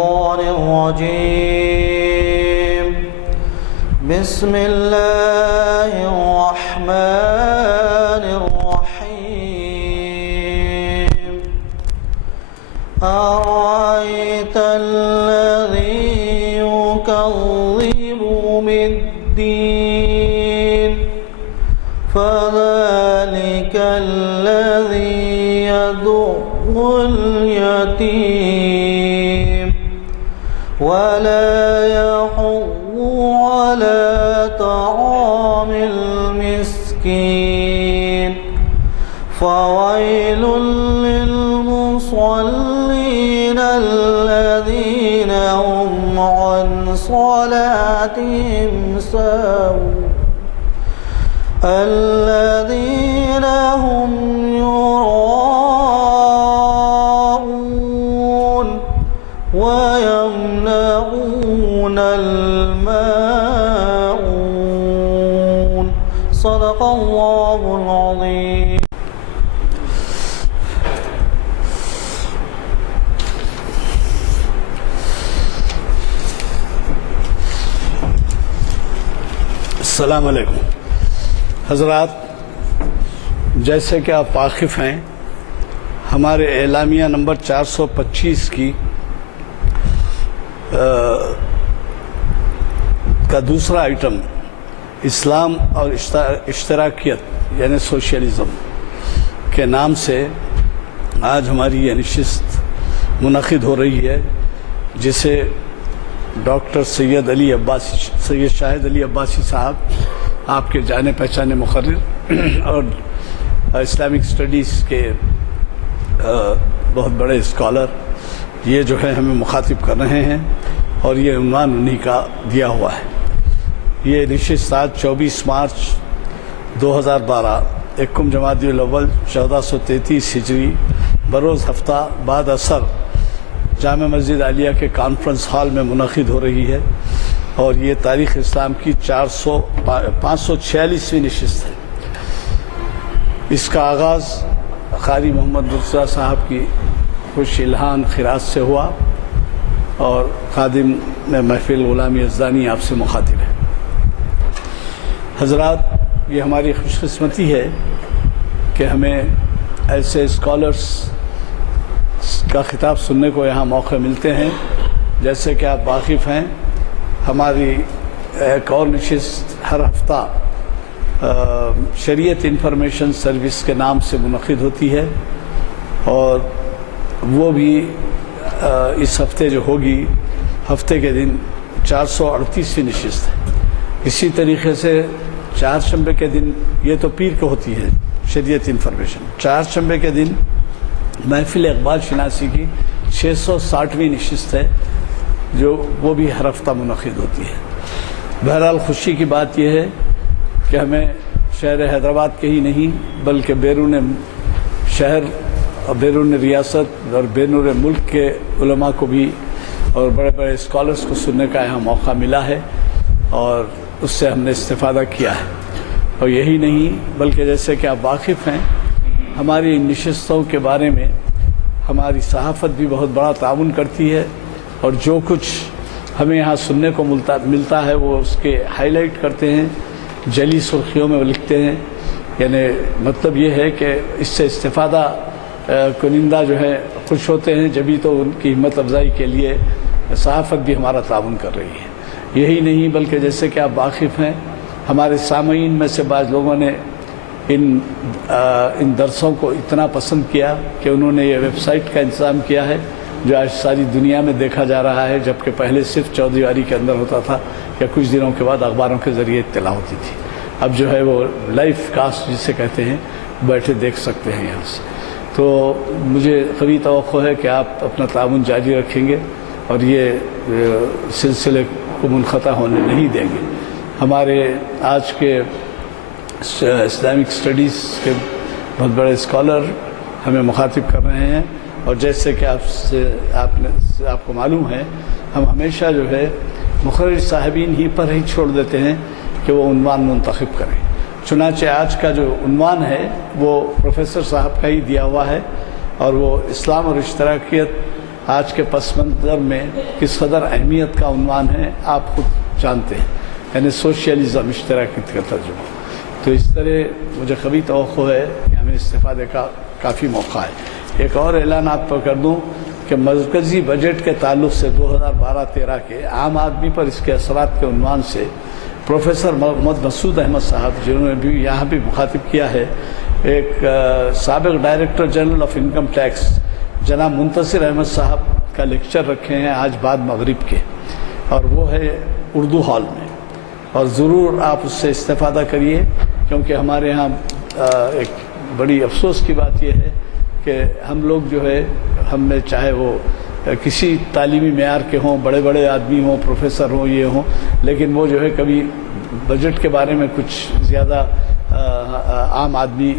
الشيطان الرجيم. بسم الله الرحمن الرحيم. أرأيت الذي يكذب بالدين فذلك الذي يدع اليتيم ولا يحض على طعام المسكين فويل للمصلين الذين هم عن صلاتهم ساهون الذين هم يراءون ويمنعون الماعون. صدق الله العظيم. السلام علیکم حضرات، جیسے کہ آپ واقف ہیں، ہمارے اعلامیہ نمبر 425 کی کا دوسرا آئٹم اسلام اور اشتراکیت یعنی سوشلزم کے نام سے آج ہماری یہ نشست منعقد ہو رہی ہے، جسے ڈاکٹر سید شاہد علی عباسی صاحب، آپ کے جانے پہچانے مقرر اور اسلامک اسٹڈیز کے بہت بڑے اسکالر، یہ جو ہے ہمیں مخاطب کر رہے ہیں اور یہ عنوان انہی کا دیا ہوا ہے۔ یہ نشست آج 24 مارچ 2012 یکم جمادی الاول 1433 ہجری بروز ہفتہ بعد عصر جامع مسجد عالیہ کے کانفرنس ہال میں منعقد ہو رہی ہے، اور یہ تاریخ اسلام کی 546ویں نشست ہے۔ اس کا آغاز قاری محمد مرتضیٰ صاحب کی خوش الہان خراج سے ہوا، اور خادم محفل غلام یزدانی آپ سے مخاطب ہے۔ حضرات، یہ ہماری خوش قسمتی ہے کہ ہمیں ایسے اسکالرس کا خطاب سننے کو یہاں موقع ملتے ہیں۔ جیسے کہ آپ واقف ہیں، ہماری ایک اور نشست ہر ہفتہ شریعت انفارمیشن سروس کے نام سے منعقد ہوتی ہے، اور وہ بھی اس ہفتے جو ہوگی، ہفتے کے دن 438ویں نشست ہے۔ اسی طریقے سے چہارشنبے کے دن، یہ تو پیر کو ہوتی ہے شریعت انفارمیشن، چہارشنبے کے دن محفل اقبال شناسی کی 660ویں نشست ہے، جو وہ بھی ہر ہفتہ منعقد ہوتی ہے۔ بہرحال خوشی کی بات یہ ہے کہ ہمیں شہر حیدرآباد کے ہی نہیں بلکہ بیرون شہر اور بیرون ریاست اور بیرون ملک کے علماء کو بھی اور بڑے بڑے اسکالرس کو سننے کا یہاں موقع ملا ہے، اور اس سے ہم نے استفادہ کیا ہے۔ اور یہی نہیں بلکہ جیسے کہ آپ واقف ہیں، ہماری ان نشستوں کے بارے میں ہماری صحافت بھی بہت بڑا تعاون کرتی ہے، اور جو کچھ ہمیں یہاں سننے کو ملتا ہے وہ اس کے ہائی لائٹ کرتے ہیں، جلی سرخیوں میں لکھتے ہیں۔ یعنی مطلب یہ ہے کہ اس سے استفادہ کنندہ جو ہے خوش ہوتے ہیں، جبھی تو ان کی ہمت افزائی کے لیے صحافت بھی ہمارا تعاون کر رہی ہے۔ یہی نہیں بلکہ جیسے کہ آپ واقف ہیں، ہمارے سامعین میں سے بعض لوگوں نے ان درسوں کو اتنا پسند کیا کہ انہوں نے یہ ویب سائٹ کا انتظام کیا ہے، جو آج ساری دنیا میں دیکھا جا رہا ہے، جبکہ پہلے صرف چودھری کے اندر ہوتا تھا، یا کچھ دنوں کے بعد اخباروں کے ذریعے اطلاع ہوتی تھی۔ اب جو ہے وہ لائیو کاسٹ جسے کہتے ہیں، بیٹھے دیکھ سکتے ہیں یہاں سے۔ تو مجھے قوی توقع ہے کہ آپ اپنا تعاون جاری رکھیں گے اور یہ سلسلے کو منقطع ہونے نہیں دیں گے۔ ہمارے آج کے اسلامک اسٹڈیز کے بہت بڑے اسکالر ہمیں مخاطب کر رہے ہیں، اور جیسے کہ آپ کو معلوم ہے، ہم ہمیشہ جو ہے مخرج صاحبین ہی پر ہی چھوڑ دیتے ہیں کہ وہ عنوان منتخب کریں۔ چنانچہ آج کا جو عنوان ہے وہ پروفیسر صاحب کا ہی دیا ہوا ہے، اور وہ اسلام اور اشتراکیت آج کے پس منظر میں کس قدر اہمیت کا عنوان ہے آپ خود جانتے ہیں، یعنی سوشیلزم، اشتراکیت کا ترجمہ. تو اس طرح مجھے کبھی توقع ہے کہ ہمیں استفادے کا کافی موقع ہے. ایک اور اعلان آپ پر کر دوں کہ مرکزی بجٹ کے تعلق سے 2012-13 کے عام آدمی پر اس کے اثرات کے عنوان سے پروفیسر محمد مسعود احمد صاحب، جنہوں نے بھی یہاں بھی مخاطب کیا ہے، ایک سابق director general of income tax جناب منتصر احمد صاحب کا لیکچر رکھے ہیں آج بعد مغرب کے، اور وہ ہے اردو ہال میں، اور ضرور آپ اس سے استفادہ کریے، کیونکہ ہمارے ہاں ایک بڑی افسوس کی بات یہ ہے کہ ہم لوگ جو ہے، ہم میں چاہے وہ کسی تعلیمی معیار کے ہوں، بڑے بڑے آدمی ہوں، پروفیسر ہوں، یہ ہوں، لیکن وہ جو ہے کبھی بجٹ کے بارے میں کچھ زیادہ عام آدمی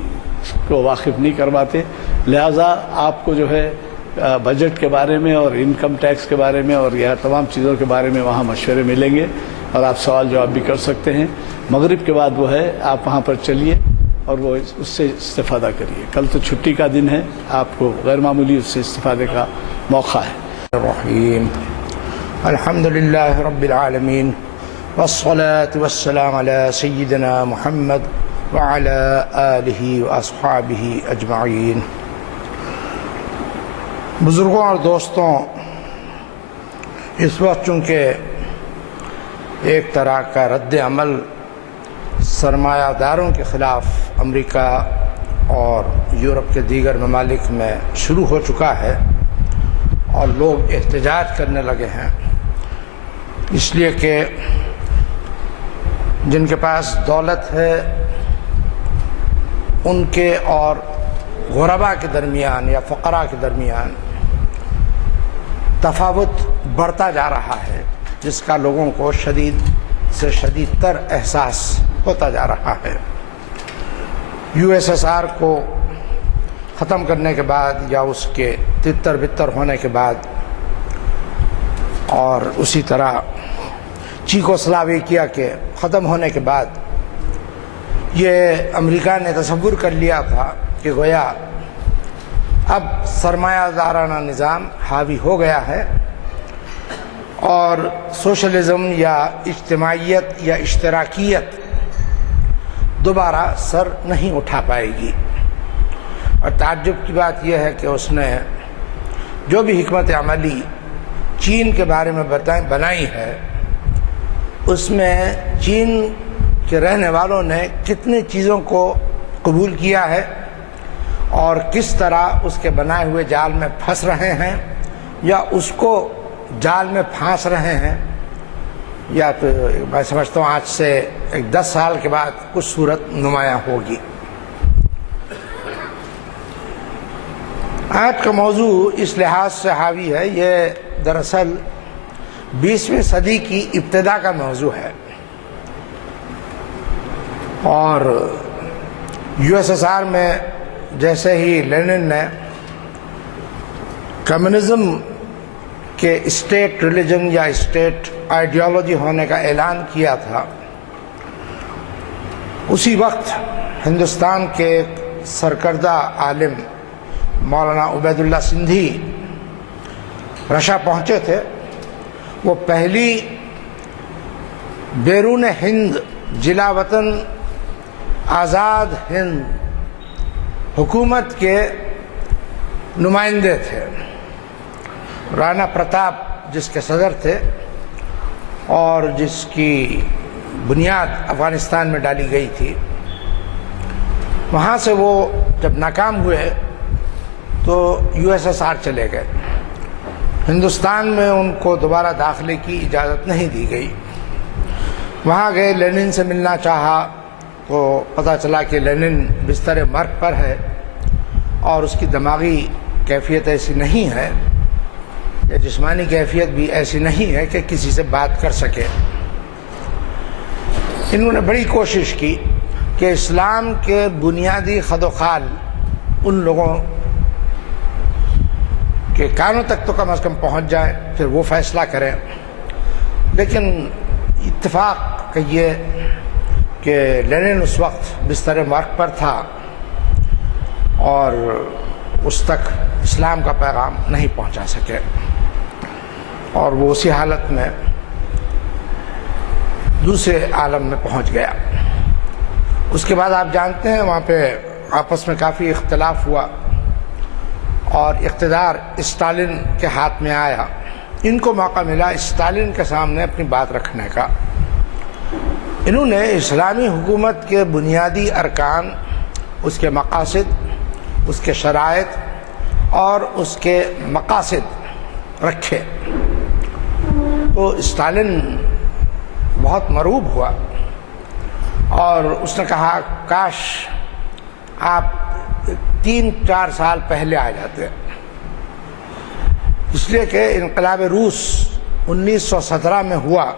کو واقف نہیں کرواتے. لہٰذا آپ کو جو ہے بجٹ کے بارے میں اور انکم ٹیکس کے بارے میں اور یہ تمام چیزوں کے بارے میں وہاں مشورے ملیں گے، اور آپ سوال جواب بھی کر سکتے ہیں. مغرب کے بعد وہ ہے، آپ وہاں پر چلیے اور وہ اس سے استفادہ کریے. کل تو چھٹی کا دن ہے، آپ کو غیر معمولی اس سے استفادے کا موقع ہے. الرحیم الحمدللہ رب العالمین والصلاة والسلام علی سیدنا محمد وعلی آلہ واصحابہ اجمعین. بزرگوں اور دوستوں، اس وقت چونکہ ایک طرح کا رد عمل سرمایہ داروں کے خلاف امریکہ اور یورپ کے دیگر ممالک میں شروع ہو چکا ہے اور لوگ احتجاج کرنے لگے ہیں، اس لیے کہ جن کے پاس دولت ہے ان کے اور غربا کے درمیان یا فقراء کے درمیان تفاوت بڑھتا جا رہا ہے، جس کا لوگوں کو شدید سے شدید تر احساس ہوتا جا رہا ہے. USSR کو ختم کرنے کے بعد یا اس کے تتر بتر ہونے کے بعد، اور اسی طرح چیکوسلاویکیا کے ختم ہونے کے بعد، یہ امریکہ نے تصور کر لیا تھا کہ گویا اب سرمایہ دارانہ نظام حاوی ہو گیا ہے اور سوشلزم یا اجتماعیت یا اشتراکیت دوبارہ سر نہیں اٹھا پائے گی. اور تعجب کی بات یہ ہے کہ اس نے جو بھی حکمت عملی چین کے بارے میں بنائی ہے، اس میں چین کے رہنے والوں نے کتنی چیزوں کو قبول کیا ہے اور کس طرح اس کے بنائے ہوئے جال میں پھنس رہے ہیں، یا اس کو جال میں پھانس رہے ہیں، یا تو میں سمجھتا ہوں آج سے 10 سال کے بعد کچھ صورت نمایاں ہوگی. آج کا موضوع اس لحاظ سے حاوی ہے، یہ دراصل 20ویں صدی کی ابتدا کا موضوع ہے، اور USSR میں جیسے ہی لینن نے کمیونزم کہ اسٹیٹ ریلیجن یا اسٹیٹ آئیڈیالوجی ہونے کا اعلان کیا تھا، اسی وقت ہندوستان کے ایک سرکردہ عالم مولانا عبید اللہ سندھی رشا پہنچے تھے. وہ پہلی بیرون ہند جلا وطن آزاد ہند حکومت کے نمائندے تھے. رانا پرتاپ جس کے صدر تھے اور جس کی بنیاد افغانستان میں ڈالی گئی تھی، وہاں سے وہ جب ناکام ہوئے تو USSR چلے گئے. ہندوستان میں ان کو دوبارہ داخلے کی اجازت نہیں دی گئی. وہاں گئے، لینن سے ملنا چاہا تو پتہ چلا کہ لینن بستر مرگ پر ہے اور اس کی دماغی کیفیت ایسی نہیں ہے یا جسمانی کیفیت بھی ایسی نہیں ہے کہ کسی سے بات کر سکے. انہوں نے بڑی کوشش کی کہ اسلام کے بنیادی خد و خال ان لوگوں کے کانوں تک تو کم از کم پہنچ جائے، پھر وہ فیصلہ کریں. لیکن اتفاق کہیے کہ لینن اس وقت بستر مرگ پر تھا اور اس تک اسلام کا پیغام نہیں پہنچا سکے، اور وہ اسی حالت میں دوسرے عالم میں پہنچ گیا۔ اس کے بعد آپ جانتے ہیں وہاں پہ آپس میں کافی اختلاف ہوا اور اقتدار اسٹالن کے ہاتھ میں آیا۔ ان کو موقع ملا اسٹالن کے سامنے اپنی بات رکھنے کا۔ انہوں نے اسلامی حکومت کے بنیادی ارکان، اس کے مقاصد، اس کے شرائط اور اس کے مقاصد رکھے۔ تو اسٹالن بہت مرعوب ہوا اور اس نے کہا کاش آپ 3-4 سال پہلے آ جاتے، اس لیے کہ انقلاب روس 1917 میں ہوا،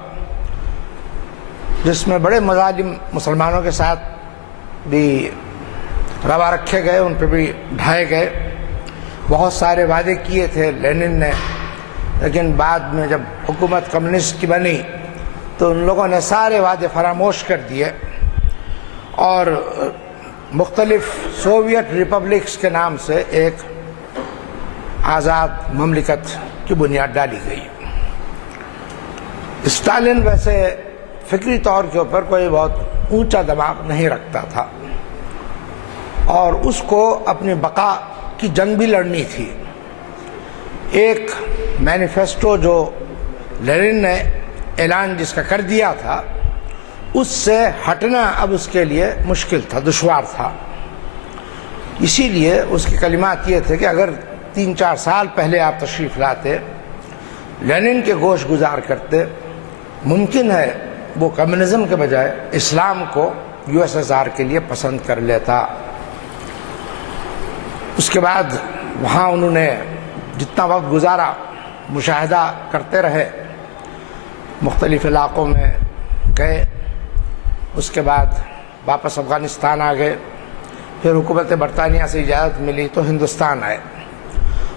جس میں بڑے مظالم مسلمانوں کے ساتھ بھی روا رکھے گئے، ان پہ بھی ڈھائے گئے۔ بہت سارے وعدے کیے تھے لینن نے، لیکن بعد میں جب حکومت کمیونسٹ کی بنی تو ان لوگوں نے سارے وعدے فراموش کر دیے اور مختلف سوویت ریپبلکس کے نام سے ایک آزاد مملکت کی بنیاد ڈالی گئی۔ اسٹالن ویسے فکری طور کے اوپر کوئی بہت اونچا دماغ نہیں رکھتا تھا اور اس کو اپنی بقا کی جنگ بھی لڑنی تھی۔ ایک مینیفیسٹو جو لینن نے اعلان جس کا کر دیا تھا، اس سے ہٹنا اب اس کے لیے مشکل تھا، دشوار تھا۔ اسی لیے اس کے کلمات یہ تھے کہ اگر 3-4 سال پہلے آپ تشریف لاتے، لینن کے گوش گزار کرتے، ممکن ہے وہ کمیونزم کے بجائے اسلام کو USSR کے لیے پسند کر لیتا۔ اس کے بعد وہاں انہوں نے جتنا وقت گزارا مشاہدہ کرتے رہے، مختلف علاقوں میں گئے، اس کے بعد واپس افغانستان آ گئے، پھر حکومت برطانیہ سے اجازت ملی تو ہندوستان آئے،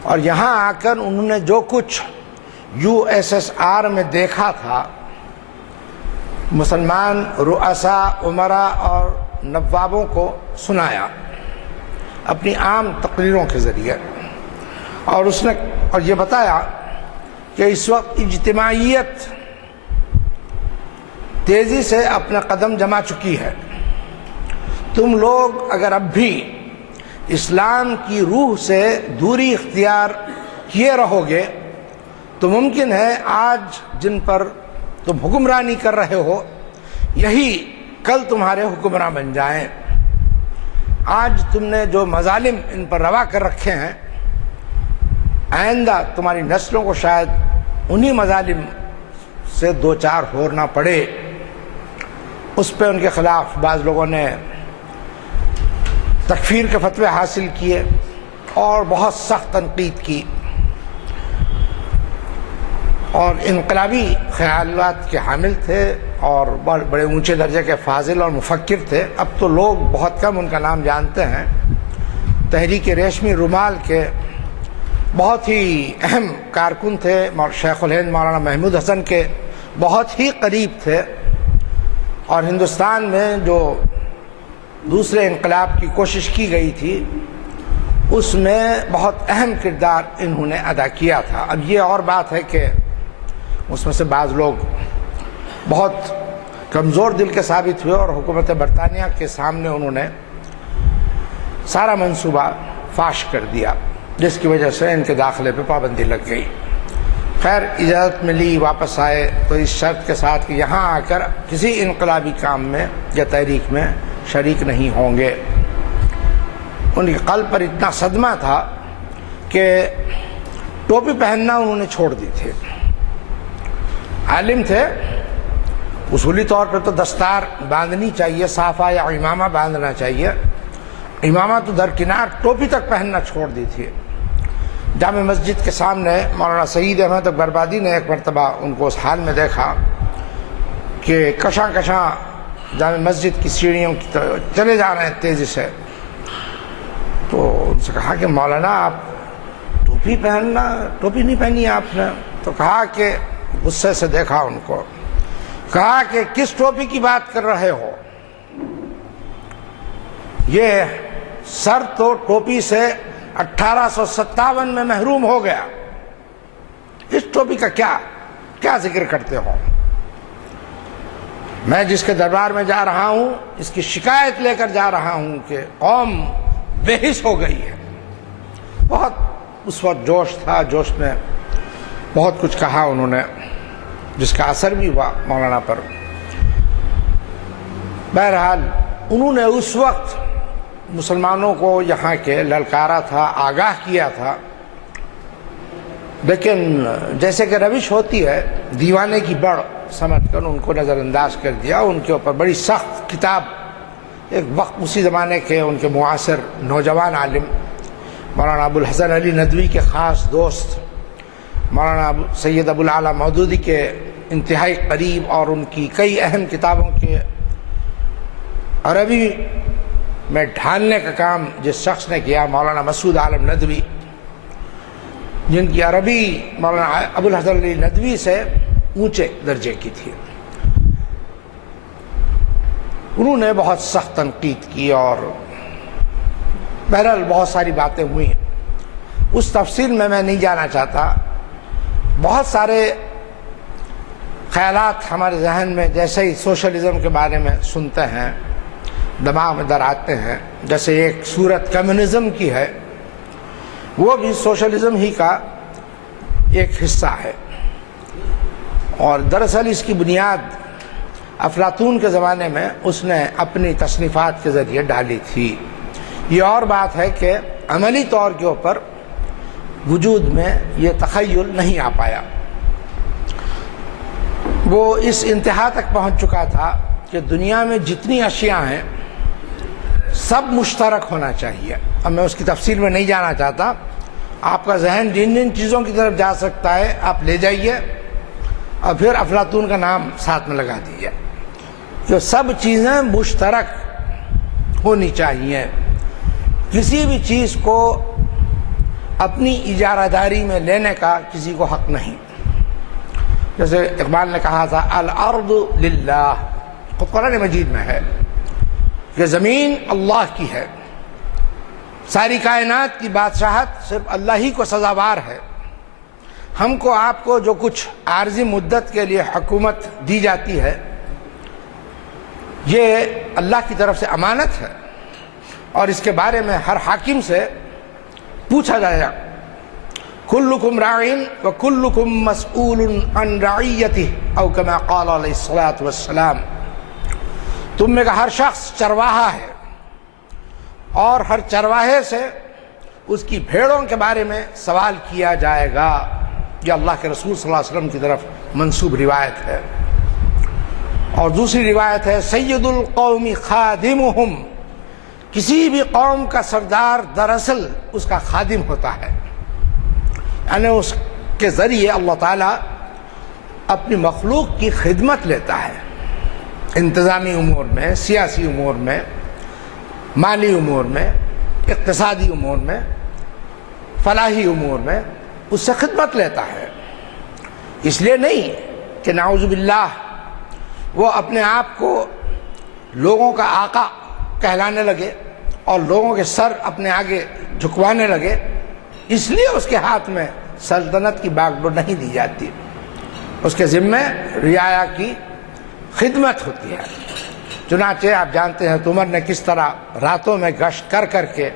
اور یہاں آ کر انہوں نے جو کچھ USSR میں دیکھا تھا، مسلمان رؤساء، امراء اور نوابوں کو سنایا اپنی عام تقریروں کے ذریعے، اور اس نے یہ بتایا کہ اس وقت اجتماعیت تیزی سے اپنا قدم جما چکی ہے۔ تم لوگ اگر اب بھی اسلام کی روح سے دوری اختیار کیے رہو گے تو ممکن ہے آج جن پر تم حکمرانی کر رہے ہو یہی کل تمہارے حکمراں بن جائیں۔ آج تم نے جو مظالم ان پر روا کر رکھے ہیں، آئندہ تمہاری نسلوں کو شاید انہی مظالم سے 2-4 ہونا پڑے۔ اس پہ ان کے خلاف بعض لوگوں نے تکفیر کے فتوے حاصل کیے اور بہت سخت تنقید کی، اور انقلابی خیالات کے حامل تھے اور بڑے اونچے درجے کے فاضل اور مفکر تھے۔ اب تو لوگ بہت کم ان کا نام جانتے ہیں۔ تحریک ریشمی رومال کے بہت ہی اہم کارکن تھے، شیخ الہند مولانا محمود حسن کے بہت ہی قریب تھے، اور ہندوستان میں جو دوسرے انقلاب کی کوشش کی گئی تھی اس میں بہت اہم کردار انہوں نے ادا کیا تھا۔ اب یہ اور بات ہے کہ اس میں سے بعض لوگ بہت کمزور دل کے ثابت ہوئے اور حکومت برطانیہ کے سامنے انہوں نے سارا منصوبہ فاش کر دیا، جس کی وجہ سے ان کے داخلے پہ پابندی لگ گئی۔ خیر اجازت ملی، واپس آئے تو اس شرط کے ساتھ کہ یہاں آ کر کسی انقلابی کام میں یا تحریک میں شریک نہیں ہوں گے۔ ان کے قلب پر اتنا صدمہ تھا کہ ٹوپی پہننا انہوں نے چھوڑ دی تھی۔ عالم تھے، اصولی طور پر تو دستار باندھنی چاہیے، صافہ یا امامہ باندھنا چاہیے، امامہ تو درکنار، ٹوپی تک پہننا چھوڑ دی تھی۔ جامع مسجد کے سامنے مولانا سعید احمد بربادی نے ایک مرتبہ ان کو اس حال میں دیکھا کہ کشاں کشاں جامع مسجد کی سیڑھیوں کی طرف چلے جا رہے ہیں تیزی سے۔ تو ان سے کہا کہ مولانا آپ ٹوپی نہیں پہنی آپ نے؟ تو کہا کہ غصے سے دیکھا ان کو، کہا کہ کس ٹوپی کی بات کر رہے ہو؟ یہ سر تو ٹوپی سے 1857 میں محروم ہو گیا. اس ٹوپی کا کیا ذکر کرتے ہو؟ میں جس کے دربار میں جا رہا ہوں اس کی شکایت لے کر جا رہا ہوں کہ قوم بے حس ہو گئی ہے. بہت اس وقت جوش تھا، جوش میں بہت کچھ کہا انہوں نے، جس کا اثر بھی ہوا مولانا پر. بہرحال انہوں نے اس وقت مسلمانوں کو یہاں کے للکارا تھا، آگاہ کیا تھا، لیکن جیسے کہ روش ہوتی ہے دیوانے کی بڑھ سمجھ کر ان کو نظر انداز کر دیا. ان کے اوپر بڑی سخت کتاب، ایک وقت اسی زمانے کے ان کے معاصر نوجوان عالم مولانا ابو الحسن علی ندوی کے خاص دوست مولانا سید ابو الاعلیٰ مودودی کے انتہائی قریب، اور ان کی کئی اہم کتابوں کے عربی میں ڈھالنے کا کام جس شخص نے کیا، مولانا مسعود عالم ندوی، جن کی عربی مولانا ابو الحسن علی ندوی سے اونچے درجے کی تھی. انہوں نے بہت سخت تنقید کی اور بہرحال بہت ساری باتیں ہوئیں. اس تفصیل میں نہیں جانا چاہتا. بہت سارے خیالات ہمارے ذہن میں جیسے ہی سوشلزم کے بارے میں سنتے ہیں دماغ میں در آتے ہیں. جیسے ایک صورت کمیونزم کی ہے، وہ بھی سوشلزم ہی کا ایک حصہ ہے، اور دراصل اس کی بنیاد افلاطون کے زمانے میں اس نے اپنی تصنیفات کے ذریعے ڈالی تھی. یہ اور بات ہے کہ عملی طور کے اوپر وجود میں یہ تخیل نہیں آ پایا. وہ اس انتہا تک پہنچ چکا تھا کہ دنیا میں جتنی اشیاء ہیں سب مشترک ہونا چاہیے. اب میں اس کی تفصیل میں نہیں جانا چاہتا. آپ کا ذہن جن جن چیزوں کی طرف جا سکتا ہے آپ لے جائیے، اور پھر افلاطون کا نام ساتھ میں لگا دیجیے. جو سب چیزیں مشترک ہونی چاہیے. کسی بھی چیز کو اپنی اجارہ داری میں لینے کا کسی کو حق نہیں. جیسے اقبال نے کہا تھا الارض للہ، خود قرآن مجید میں ہے کہ زمین اللہ کی ہے، ساری کائنات کی بادشاہت صرف اللہ ہی کو سزاوار ہے. ہم کو آپ کو جو کچھ عارضی مدت کے لیے حکومت دی جاتی ہے یہ اللہ کی طرف سے امانت ہے، اور اس کے بارے میں ہر حاکم سے پوچھا جائے گا. کلکم راعٍ وکلکم مسئول عن رعیتہ او کما قال علیہ الصلاۃ والسلام. تم میں کا ہر شخص چرواہا ہے، اور ہر چرواہے سے اس کی بھیڑوں کے بارے میں سوال کیا جائے گا. یہ اللہ کے رسول صلی اللہ علیہ وسلم کی طرف منسوب روایت ہے. اور دوسری روایت ہے سید القوم خادمہم. کسی بھی قوم کا سردار دراصل اس کا خادم ہوتا ہے، یعنی اس کے ذریعے اللہ تعالیٰ اپنی مخلوق کی خدمت لیتا ہے. انتظامی امور میں، سیاسی امور میں، مالی امور میں، اقتصادی امور میں، فلاحی امور میں اس سے خدمت لیتا ہے. اس لیے نہیں کہ نعوذ باللہ وہ اپنے آپ کو لوگوں کا آقا کہلانے لگے اور لوگوں کے سر اپنے آگے جھکوانے لگے، اس لیے اس کے ہاتھ میں سلطنت کی باغ ڈور نہیں دی جاتی. اس کے ذمے رعایا کی خدمت ہوتی ہے. چنانچہ آپ جانتے ہیں عمر نے کس طرح راتوں میں گشت کر کر کے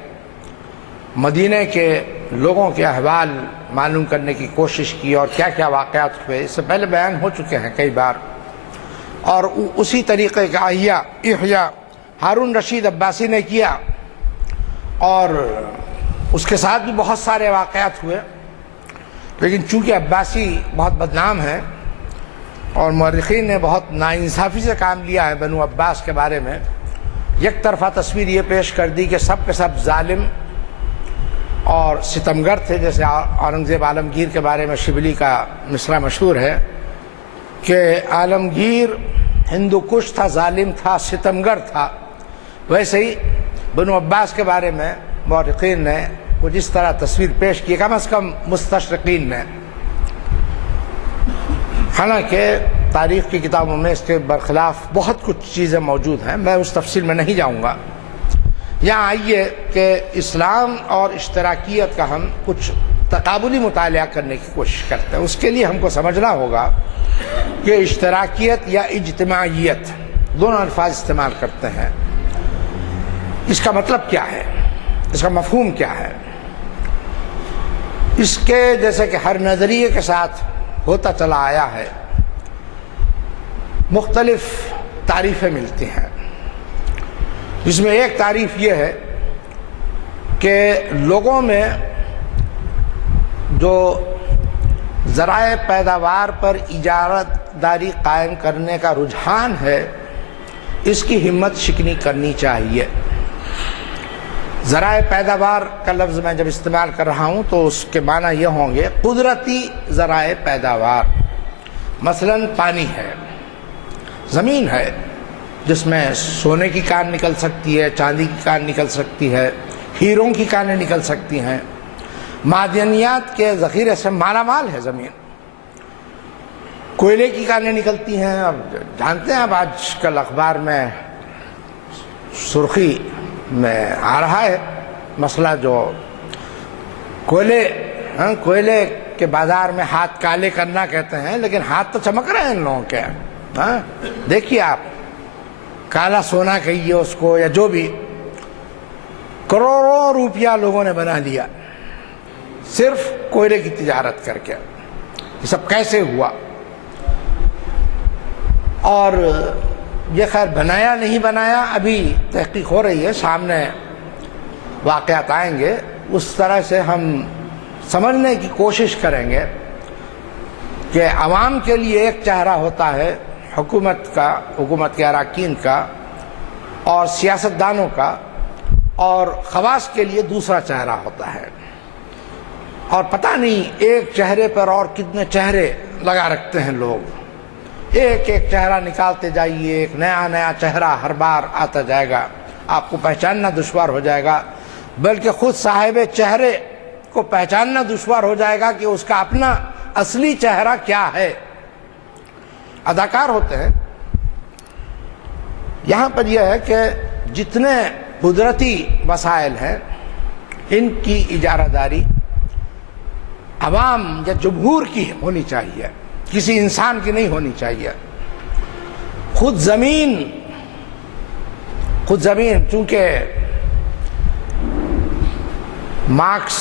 مدینے کے لوگوں کے احوال معلوم کرنے کی کوشش کی، اور کیا کیا واقعات ہوئے اس سے پہلے بیان ہو چکے ہیں کئی بار. اور اسی طریقے کا احیاء ہارون رشید عباسی نے کیا، اور اس کے ساتھ بھی بہت سارے واقعات ہوئے. لیکن چونکہ عباسی بہت بدنام ہے اور مورخین نے بہت ناانصافی سے کام لیا ہے بنو عباس کے بارے میں، یک طرفہ تصویر یہ پیش کر دی کہ سب کے سب ظالم اور ستمگر تھے. جیسے اورنگزیب عالمگیر کے بارے میں شبلی کا مصرع مشہور ہے کہ عالمگیر ہندو کش تھا، ظالم تھا، ستمگر تھا. ویسے ہی بنو عباس کے بارے میں مورخین نے کچھ اس طرح تصویر پیش کی، کم از کم مستشرقین نے. حالانکہ تاریخ کی کتابوں میں اس کے برخلاف بہت کچھ چیزیں موجود ہیں، میں اس تفصیل میں نہیں جاؤں گا. یہاں آئیے کہ اسلام اور اشتراکیت کا ہم کچھ تقابلی مطالعہ کرنے کی کوشش کرتے ہیں۔ اس کے لیے ہم کو سمجھنا ہوگا کہ اشتراکیت یا اجتماعیت دونوں الفاظ استعمال کرتے ہیں، اس کا مطلب کیا ہے، اس کا مفہوم کیا ہے۔ اس کے جیسے کہ ہر نظریے کے ساتھ ہوتا چلا آیا ہے، مختلف تعریفیں ملتی ہیں، جس میں ایک تعریف یہ ہے کہ لوگوں میں جو ذرائع پیداوار پر اجارت داری قائم کرنے کا رجحان ہے، اس کی ہمت شکنی کرنی چاہیے۔ ذرائع پیداوار کا لفظ میں جب استعمال کر رہا ہوں تو اس کے معنی یہ ہوں گے قدرتی ذرائع پیداوار، مثلا پانی ہے، زمین ہے جس میں سونے کی کان نکل سکتی ہے، چاندی کی کان نکل سکتی ہے، ہیروں کی کانیں نکل سکتی ہیں، معدنیات کے ذخیرے سے مالا مال ہے زمین، کوئلے کی کانیں نکلتی ہیں۔ اب جانتے ہیں اب آج کل اخبار میں سرخی میں آ رہا ہے مسئلہ جو کوئلے کے بازار میں ہاتھ کالے کرنا کہتے ہیں، لیکن ہاتھ تو چمک رہے ہیں ان لوگوں کے۔ دیکھیے آپ، کالا سونا کہیے اس کو یا جو بھی، کروڑوں روپیہ لوگوں نے بنا لیا صرف کوئلے کی تجارت کر کے۔ یہ سب کیسے ہوا؟ اور یہ خیر بنایا نہیں بنایا ابھی تحقیق ہو رہی ہے، سامنے واقعات آئیں گے، اس طرح سے ہم سمجھنے کی کوشش کریں گے کہ عوام کے لیے ایک چہرہ ہوتا ہے حکومت کے اراکین کا اور سیاستدانوں کا، اور خواص کے لیے دوسرا چہرہ ہوتا ہے، اور پتہ نہیں ایک چہرے پر اور کتنے چہرے لگا رکھتے ہیں لوگ، ایک ایک چہرہ نکالتے جائیے، ایک نیا نیا چہرہ ہر بار آتا جائے گا، آپ کو پہچاننا دشوار ہو جائے گا، بلکہ خود صاحب چہرے کو پہچاننا دشوار ہو جائے گا کہ اس کا اپنا اصلی چہرہ کیا ہے۔ اداکار ہوتے ہیں۔ یہاں پر یہ ہے کہ جتنے قدرتی وسائل ہیں ان کی اجارہ داری عوام یا جمہور کی ہونی چاہیے، کسی انسان کی نہیں ہونی چاہیے۔ خود زمین چونکہ مارکس،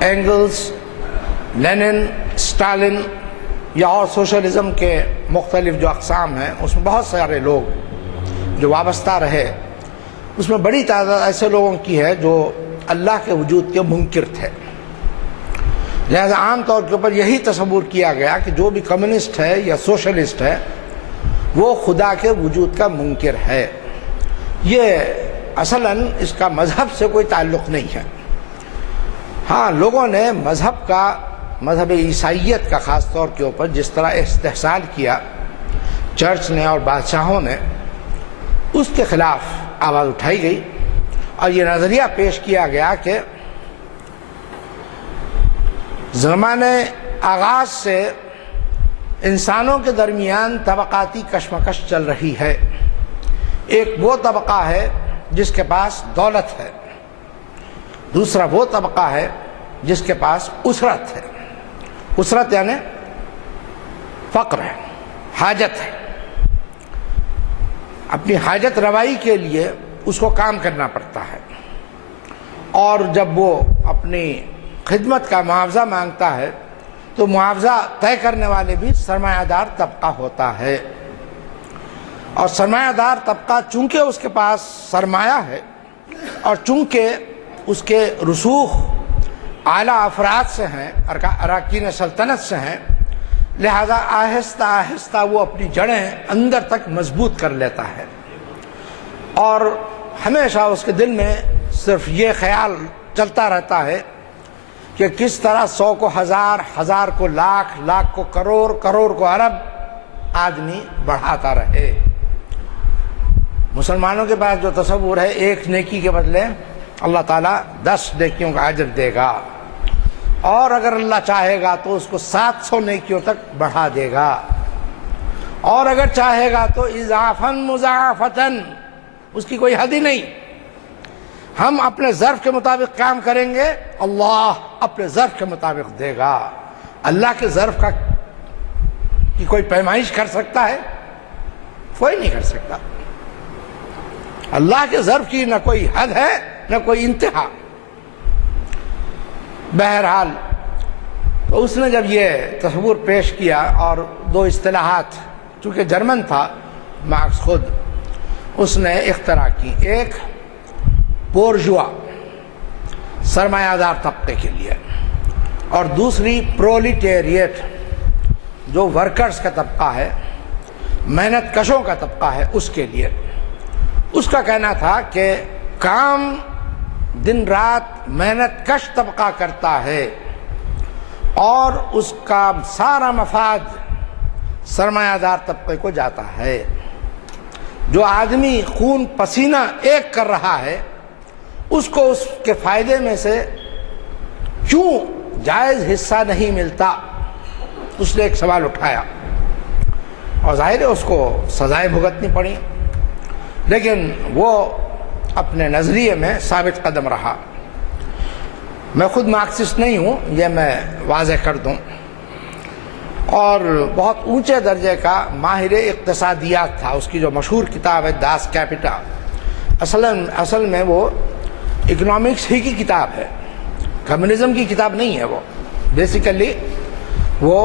اینگلز، لینن، اسٹالن یا اور سوشلزم کے مختلف جو اقسام ہیں اس میں بہت سارے لوگ جو وابستہ رہے، اس میں بڑی تعداد ایسے لوگوں کی ہے جو اللہ کے وجود کے منکر تھے۔ لہذا عام طور کے اوپر یہی تصور کیا گیا کہ جو بھی کمیونسٹ ہے یا سوشلسٹ ہے وہ خدا کے وجود کا منکر ہے۔ یہ اصلاً اس کا مذہب سے کوئی تعلق نہیں ہے۔ ہاں، لوگوں نے مذہب عیسائیت کا خاص طور کے اوپر جس طرح استحصال کیا چرچ نے اور بادشاہوں نے، اس کے خلاف آواز اٹھائی گئی اور یہ نظریہ پیش کیا گیا کہ زمانے آغاز سے انسانوں کے درمیان طبقاتی کشمکش چل رہی ہے۔ ایک وہ طبقہ ہے جس کے پاس دولت ہے، دوسرا وہ طبقہ ہے جس کے پاس اسرت ہے۔ اسرت یعنی فقر ہے، حاجت ہے، اپنی حاجت روائی کے لیے اس کو کام کرنا پڑتا ہے، اور جب وہ اپنی خدمت کا معاوضہ مانگتا ہے تو معاوضہ طے کرنے والے بھی سرمایہ دار طبقہ ہوتا ہے، اور سرمایہ دار طبقہ چونکہ اس کے پاس سرمایہ ہے اور چونکہ اس کے رسوخ اعلیٰ افراد سے ہیں، اراکین سلطنت سے ہیں، لہذا آہستہ آہستہ وہ اپنی جڑیں اندر تک مضبوط کر لیتا ہے، اور ہمیشہ اس کے دل میں صرف یہ خیال چلتا رہتا ہے کہ کس طرح 100 کو ہزار، ہزار کو لاکھ، لاکھ کو کروڑ، کروڑ کو ارب آدمی بڑھاتا رہے۔ مسلمانوں کے پاس جو تصور ہے ایک نیکی کے بدلے اللہ تعالیٰ 10 نیکیوں کا اجر دے گا، اور اگر اللہ چاہے گا تو اس کو 700 نیکیوں تک بڑھا دے گا، اور اگر چاہے گا تو اضافاً مضاعفتاً، اس کی کوئی حد ہی نہیں۔ ہم اپنے ظرف کے مطابق کام کریں گے، اللہ اپنے ظرف کے مطابق دے گا۔ اللہ کے ظرف کی کوئی پیمائش کر سکتا ہے؟ کوئی نہیں کر سکتا۔ اللہ کے ظرف کی نہ کوئی حد ہے نہ کوئی انتہا۔ بہرحال تو اس نے جب یہ تصور پیش کیا اور دو اصطلاحات، چونکہ جرمن تھا مارکس خود، اس نے اختراع کی، ایک بورژوا سرمایہ دار طبقے کے لیے، اور دوسری پرولیٹیریٹ جو ورکرز کا طبقہ ہے، محنت کشوں کا طبقہ ہے، اس کے لیے۔ اس کا کہنا تھا کہ کام دن رات محنت کش طبقہ کرتا ہے اور اس کا سارا مفاد سرمایہ دار طبقے کو جاتا ہے۔ جو آدمی خون پسینہ ایک کر رہا ہے اس کو اس کے فائدے میں سے کیوں جائز حصہ نہیں ملتا؟ اس نے ایک سوال اٹھایا، اور ظاہر ہے اس کو سزائیں بھگتنی پڑی، لیکن وہ اپنے نظریے میں ثابت قدم رہا۔ میں خود مارکسسٹ نہیں ہوں، یہ میں واضح کر دوں، اور بہت اونچے درجے کا ماہر اقتصادیات تھا۔ اس کی جو مشہور کتاب ہے داس کیپٹا، اصل میں وہ اکنامکس ہی کی کتاب ہے، کمیونزم کی کتاب نہیں ہے، وہ بیسیکلی وہ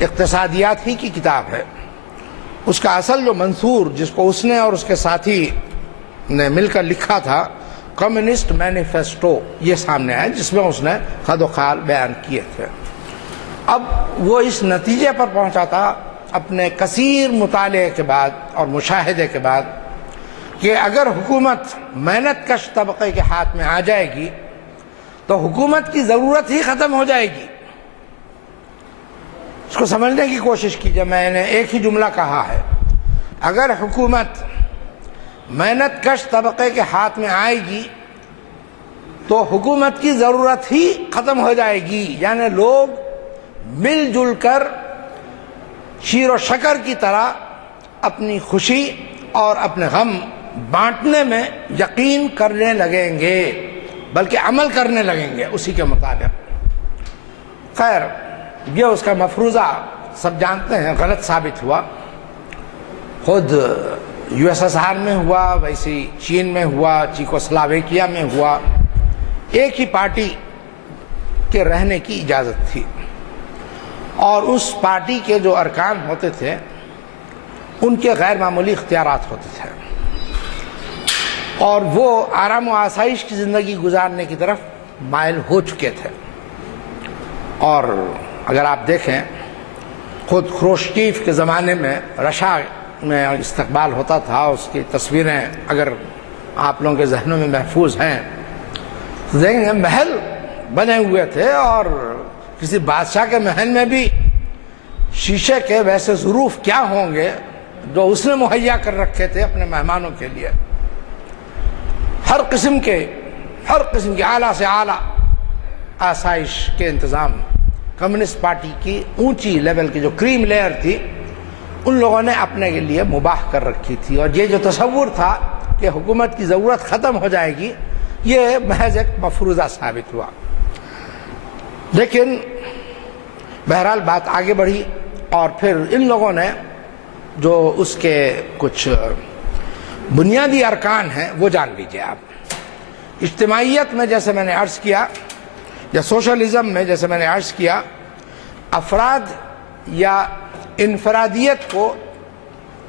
اقتصادیات ہی کی کتاب ہے۔ اس کا اصل جو منثور جس کو اس نے اور اس کے ساتھی نے مل کر لکھا تھا، کمیونسٹ مینیفیسٹو، یہ سامنے آیا، جس میں اس نے خد و خال بیان کیے تھے۔ اب وہ اس نتیجے پر پہنچا تھا اپنے کثیر مطالعے کے بعد اور مشاہدے کے بعد کہ اگر حکومت محنت کش طبقے کے ہاتھ میں آ جائے گی تو حکومت کی ضرورت ہی ختم ہو جائے گی۔ اس کو سمجھنے کی کوشش کیجیے، میں نے ایک ہی جملہ کہا ہے، اگر حکومت محنت کش طبقے کے ہاتھ میں آئے گی تو حکومت کی ضرورت ہی ختم ہو جائے گی، یعنی لوگ مل جل کر شیر و شکر کی طرح اپنی خوشی اور اپنے غم بانٹنے میں یقین کرنے لگیں گے، بلکہ عمل کرنے لگیں گے اسی کے مطابق۔ خیر، یہ اس کا مفروضہ سب جانتے ہیں غلط ثابت ہوا، خود یو ایس ایس آر میں ہوا، ویسی چین میں ہوا، چیکوسلاویکیا میں ہوا۔ ایک ہی پارٹی کے رہنے کی اجازت تھی، اور اس پارٹی کے جو ارکان ہوتے تھے ان کے غیر معمولی اختیارات ہوتے تھے، اور وہ آرام و آسائش کی زندگی گزارنے کی طرف مائل ہو چکے تھے۔ اور اگر آپ دیکھیں، خود خروشچیف کے زمانے میں رشا میں استقبال ہوتا تھا، اس کی تصویریں اگر آپ لوگوں کے ذہنوں میں محفوظ ہیں تو دیکھیں گے محل بنے ہوئے تھے، اور کسی بادشاہ کے محل میں بھی شیشے کے ویسے ظروف کیا ہوں گے جو اس نے مہیا کر رکھے تھے اپنے مہمانوں کے لیے۔ ہر قسم کی اعلیٰ سے اعلیٰ آسائش کے انتظام کمیونسٹ پارٹی کی اونچی لیول کی جو کریم لیئر تھی ان لوگوں نے اپنے کے لیے مباح کر رکھی تھی، اور یہ جو تصور تھا کہ حکومت کی ضرورت ختم ہو جائے گی، یہ محض ایک مفروضہ ثابت ہوا۔ لیکن بہرحال بات آگے بڑھی، اور پھر ان لوگوں نے جو اس کے کچھ بنیادی ارکان ہیں وہ جان لیجیے آپ۔ اجتماعیت میں جیسے میں نے عرض کیا، یا سوشلزم میں جیسے میں نے عرض کیا، افراد یا انفرادیت کو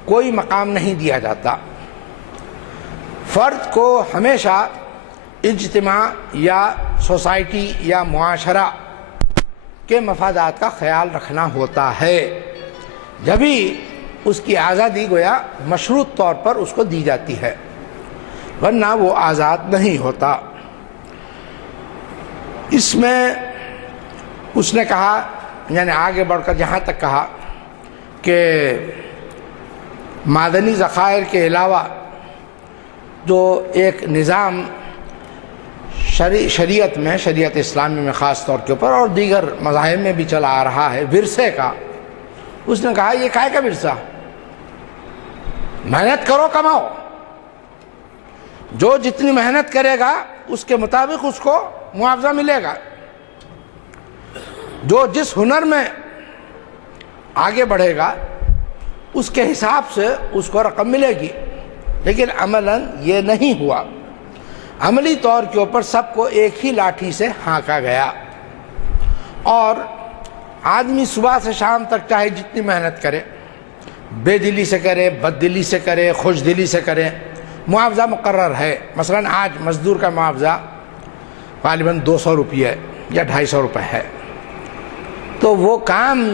کوئی مقام نہیں دیا جاتا، فرد کو ہمیشہ اجتماع یا سوسائٹی یا معاشرہ کے مفادات کا خیال رکھنا ہوتا ہے، جبھی اس کی آزادی گویا مشروط طور پر اس کو دی جاتی ہے، ورنہ وہ آزاد نہیں ہوتا۔ اس میں اس نے کہا، یعنی آگے بڑھ کر جہاں تک کہا کہ معدنی ذخائر کے علاوہ جو ایک نظام شریعت میں، شریعت اسلامی میں خاص طور کے اوپر اور دیگر مذاہب میں بھی چلا آ رہا ہے، ورثے کا، اس نے کہا یہ کائے کا ورثہ؟ محنت کرو، کماؤ، جو جتنی محنت کرے گا اس کے مطابق اس کو معاوضہ ملے گا. جو جس ہنر میں آگے بڑھے گا اس کے حساب سے اس کو رقم ملے گی. لیکن عملاً یہ نہیں ہوا. عملی طور کے اوپر سب کو ایک ہی لاٹھی سے ہانکا گیا اور آدمی صبح سے شام تک چاہے جتنی محنت کرے، بے دلی سے کرے، بد دلی سے کرے، خوش دلی سے کرے، معاوضہ مقرر ہے. مثلا آج مزدور کا معاوضہ غالباً 200 روپیہ یا 250 روپے ہے. تو وہ کام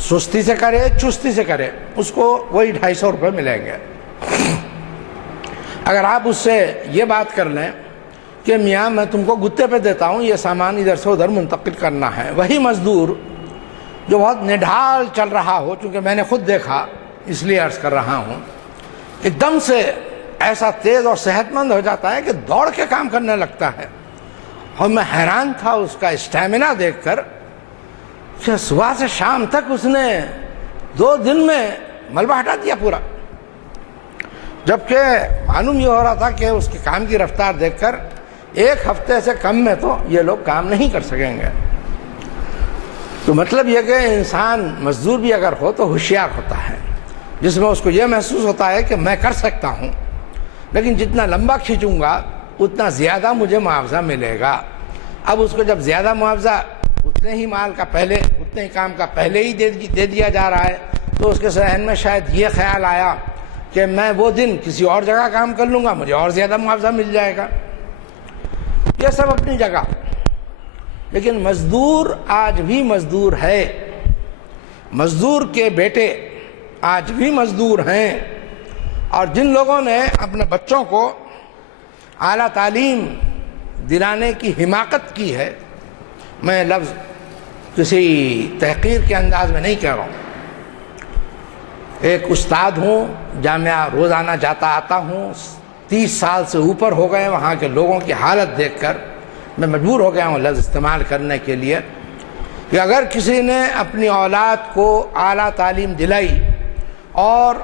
سستی سے کرے، چستی سے کرے، اس کو وہی 250 روپے ملیں گے. اگر آپ اس سے یہ بات کر لیں کہ میاں میں تم کو گتے پہ دیتا ہوں، یہ سامان ادھر سے ادھر منتقل کرنا ہے، وہی مزدور جو بہت نڈھال چل رہا ہو، چونکہ میں نے خود دیکھا اس لیے عرض کر رہا ہوں، ایک دم سے ایسا تیز اور صحت مند ہو جاتا ہے کہ دوڑ کے کام کرنے لگتا ہے. اور میں حیران تھا اس کا اسٹیمنا دیکھ کر کہ صبح سے شام تک اس نے 2 دن میں ملبہ ہٹا دیا پورا. جبکہ معلوم یہ ہو رہا تھا کہ اس کے کام کی رفتار دیکھ کر 1 ہفتے سے کم میں تو یہ لوگ کام نہیں کر سکیں گے. تو مطلب یہ کہ انسان مزدور بھی اگر ہو تو ہوشیار ہوتا ہے، جس میں اس کو یہ محسوس ہوتا ہے کہ میں کر سکتا ہوں، لیکن جتنا لمبا کھینچوں گا اتنا زیادہ مجھے معاوضہ ملے گا. اب اس کو جب زیادہ معاوضہ اتنے ہی مال کا پہلے، اتنے ہی کام کا پہلے ہی دے دیا جا رہا ہے، تو اس کے ذہن میں شاید یہ خیال آیا کہ میں وہ دن کسی اور جگہ کام کر لوں گا، مجھے اور زیادہ معاوضہ مل جائے گا. یہ سب اپنی جگہ، لیکن مزدور آج بھی مزدور ہے. مزدور کے بیٹے آج بھی مزدور ہیں. اور جن لوگوں نے اپنے بچوں کو اعلیٰ تعلیم دلانے کی حماقت کی ہے، میں لفظ کسی تحقیر کے انداز میں نہیں کہہ رہا ہوں، ایک استاد ہوں، جامعہ روزانہ جاتا آتا ہوں، 30 سال سے اوپر ہو گئے. وہاں کے لوگوں کی حالت دیکھ کر میں مجبور ہو گیا ہوں لفظ استعمال کرنے کے لیے کہ اگر کسی نے اپنی اولاد کو اعلیٰ تعلیم دلائی اور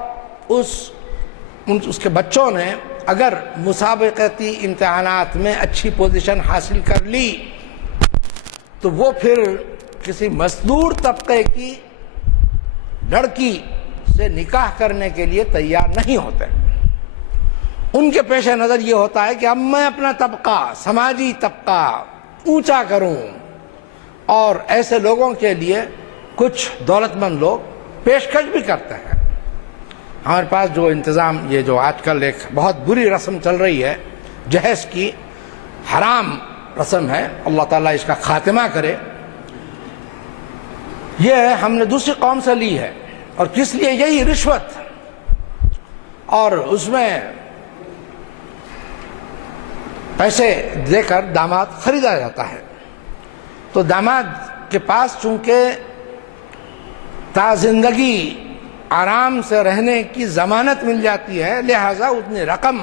اس کے بچوں نے اگر مسابقتی امتحانات میں اچھی پوزیشن حاصل کر لی تو وہ پھر کسی مزدور طبقے کی لڑکی سے نکاح کرنے کے لیے تیار نہیں ہوتے. ان کے پیش نظر یہ ہوتا ہے کہ اب میں اپنا طبقہ، سماجی طبقہ اونچا کروں، اور ایسے لوگوں کے لیے کچھ دولت مند لوگ پیشکش بھی کرتے ہیں. ہمارے پاس جو انتظام، یہ جو آج کل ایک بہت بری رسم چل رہی ہے، جہیز کی حرام رسم ہے، اللہ تعالیٰ اس کا خاتمہ کرے، یہ ہم نے دوسری قوم سے لی ہے. اور کس لیے؟ یہی رشوت، اور اس میں پیسے دے کر داماد خریدا جاتا ہے. تو داماد کے پاس چونکہ تا زندگی آرام سے رہنے کی ضمانت مل جاتی ہے، لہذا اتنی رقم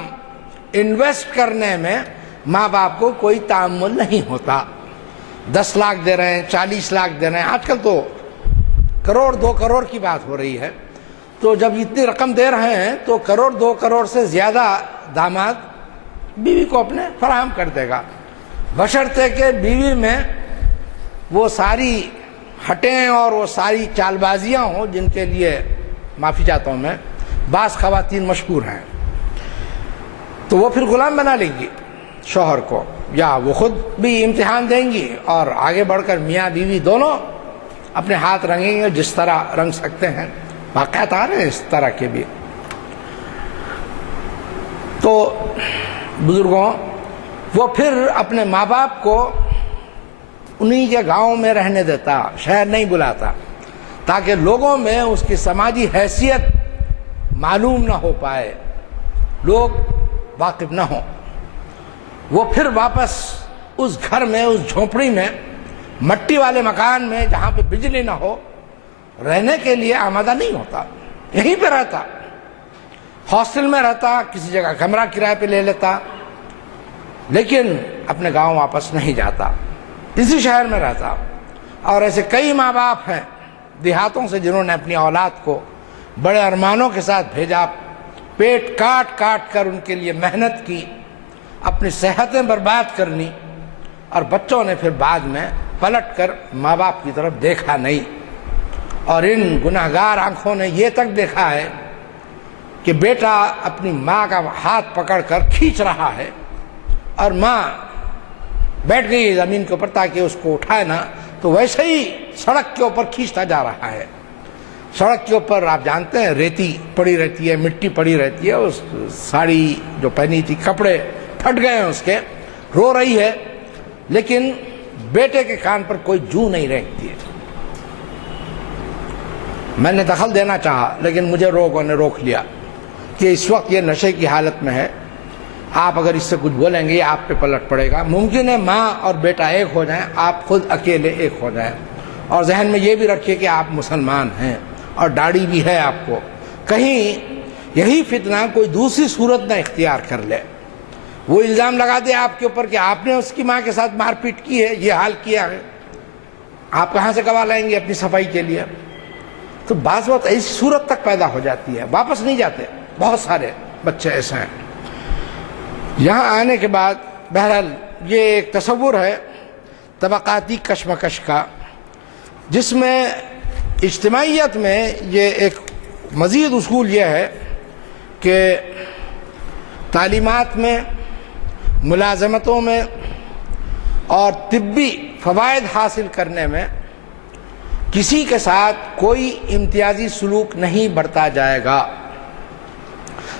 انویسٹ کرنے میں ماں باپ کو کوئی تعامل نہیں ہوتا. 10 لاکھ دے رہے ہیں، 40 لاکھ دے رہے ہیں، آج کل تو کروڑ 2 کروڑ کی بات ہو رہی ہے. تو جب اتنی رقم دے رہے ہیں تو کروڑ 2 کروڑ سے زیادہ داماد بیوی کو اپنے فراہم کر دے گا، بشرطے کہ بیوی میں وہ ساری ہٹیں اور وہ ساری چال بازیاں ہوں جن کے لیے معافی چاہتا ہوں میں بعض خواتین مشہور ہیں. تو وہ پھر غلام بنا لیں گی شوہر کو، یا وہ خود بھی امتحان دیں گی اور آگے بڑھ کر میاں بیوی دونوں اپنے ہاتھ رنگیں گے جس طرح رنگ سکتے ہیں. واقعات آ رہے ہیں اس طرح کے بھی. تو بزرگوں، وہ پھر اپنے ماں باپ کو انہی کے گاؤں میں رہنے دیتا، شہر نہیں بلاتا، تاکہ لوگوں میں اس کی سماجی حیثیت معلوم نہ ہو پائے، لوگ واقف نہ ہوں. وہ پھر واپس اس گھر میں، اس جھونپڑی میں، مٹی والے مکان میں جہاں پہ بجلی نہ ہو، رہنے کے لیے آمادہ نہیں ہوتا. یہیں پہ رہتا، ہاسٹل میں رہتا، کسی جگہ کمرہ کرائے پہ لے لیتا، لیکن اپنے گاؤں واپس نہیں جاتا، اسی شہر میں رہتا. اور ایسے کئی ماں باپ ہیں دیہاتوں سے جنہوں نے اپنی اولاد کو بڑے ارمانوں کے ساتھ بھیجا، پیٹ کاٹ کاٹ کر ان کے لیے محنت کی، اپنی صحتیں برباد کرنی، اور بچوں نے پھر بعد میں پلٹ کر ماں باپ کی طرف دیکھا نہیں، اور ان گناہگار آنکھوں نے یہ تک دیکھا ہے کہ بیٹا اپنی ماں کا ہاتھ پکڑ کر کھینچ رہا ہے اور ماں بیٹھ گئی زمین کے اوپر تاکہ اس کو اٹھائے نا، تو ویسے ہی سڑک کے اوپر کھینچتا جا رہا ہے۔ سڑک کے اوپر آپ جانتے ہیں ریتی پڑی رہتی ہے، مٹی پڑی رہتی ہے، اس ساڑی جو پہنی تھی، کپڑے پھٹ گئے ہیں اس کے، رو رہی ہے، لیکن بیٹے کے کان پر کوئی جو نہیں رینگتی ہے۔ میں نے دخل دینا چاہا لیکن مجھے لوگوں نے روک لیا کہ اس وقت یہ نشے کی حالت میں ہے، آپ اگر اس سے کچھ بولیں گے یہ آپ پہ پلٹ پڑے گا، ممکن ہے ماں اور بیٹا ایک ہو جائیں، آپ خود اکیلے ایک ہو جائیں، اور ذہن میں یہ بھی رکھیے کہ آپ مسلمان ہیں اور داڑھی بھی ہے آپ کو، کہیں یہی فتنہ کوئی دوسری صورت نہ اختیار کر لے، وہ الزام لگا دے آپ کے اوپر کہ آپ نے اس کی ماں کے ساتھ مار پیٹ کی ہے، یہ حال کیا ہے، آپ کہاں سے گواہ لائیں گے اپنی صفائی کے لیے؟ تو بعض وقت ایسی صورت تک پیدا ہو جاتی ہے، واپس نہیں جاتے، بہت سارے بچے ایسے ہیں۔ یہاں آنے کے بعد بہرحال یہ ایک تصور ہے طبقاتی کشمکش کا، جس میں اجتماعیت میں یہ ایک مزید اصول یہ ہے کہ تعلیمات میں، ملازمتوں میں اور طبی فوائد حاصل کرنے میں کسی کے ساتھ کوئی امتیازی سلوک نہیں برتا جائے گا،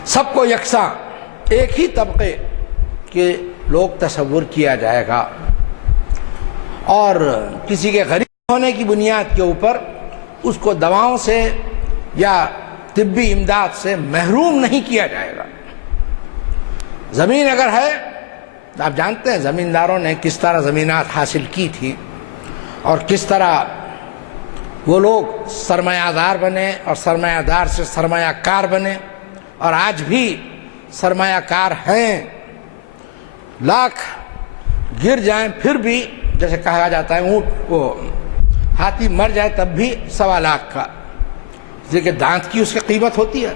سب کو یکساں ایک ہی طبقے کے لوگ تصور کیا جائے گا، اور کسی کے غریب ہونے کی بنیاد کے اوپر اس کو دواؤں سے یا طبی امداد سے محروم نہیں کیا جائے گا۔ زمین اگر ہے، آپ جانتے ہیں زمینداروں نے کس طرح زمینات حاصل کی تھی اور کس طرح وہ لوگ سرمایہ دار بنے اور سرمایہ دار سے سرمایہ کار بنے، اور آج بھی سرمایہ کار ہیں، لاکھ گر جائیں پھر بھی، جیسے کہا جاتا ہے اونٹ وہ ہاتھی مر جائے تب بھی 1.25 لاکھ کا، اس لیے کہ دانت کی اس کی قیمت ہوتی ہے،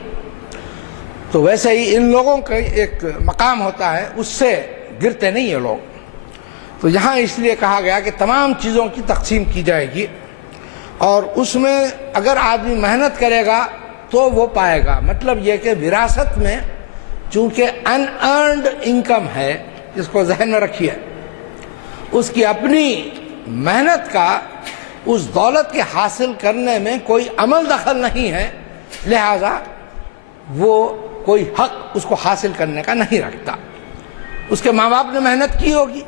تو ویسے ہی ان لوگوں کا ایک مقام ہوتا ہے، اس سے گرتے نہیں ہیں لوگ۔ تو یہاں اس لیے کہا گیا کہ تمام چیزوں کی تقسیم کی جائے گی، اور اس میں اگر آدمی محنت کرے گا تو وہ پائے گا۔ مطلب یہ کہ وراثت میں چونکہ ان ارنڈ انکم ہے، اس کو ذہن میں رکھیے، اس کی اپنی محنت کا اس دولت کے حاصل کرنے میں کوئی عمل دخل نہیں ہے، لہذا وہ کوئی حق اس کو حاصل کرنے کا نہیں رکھتا۔ اس کے ماں باپ نے محنت کی ہوگی،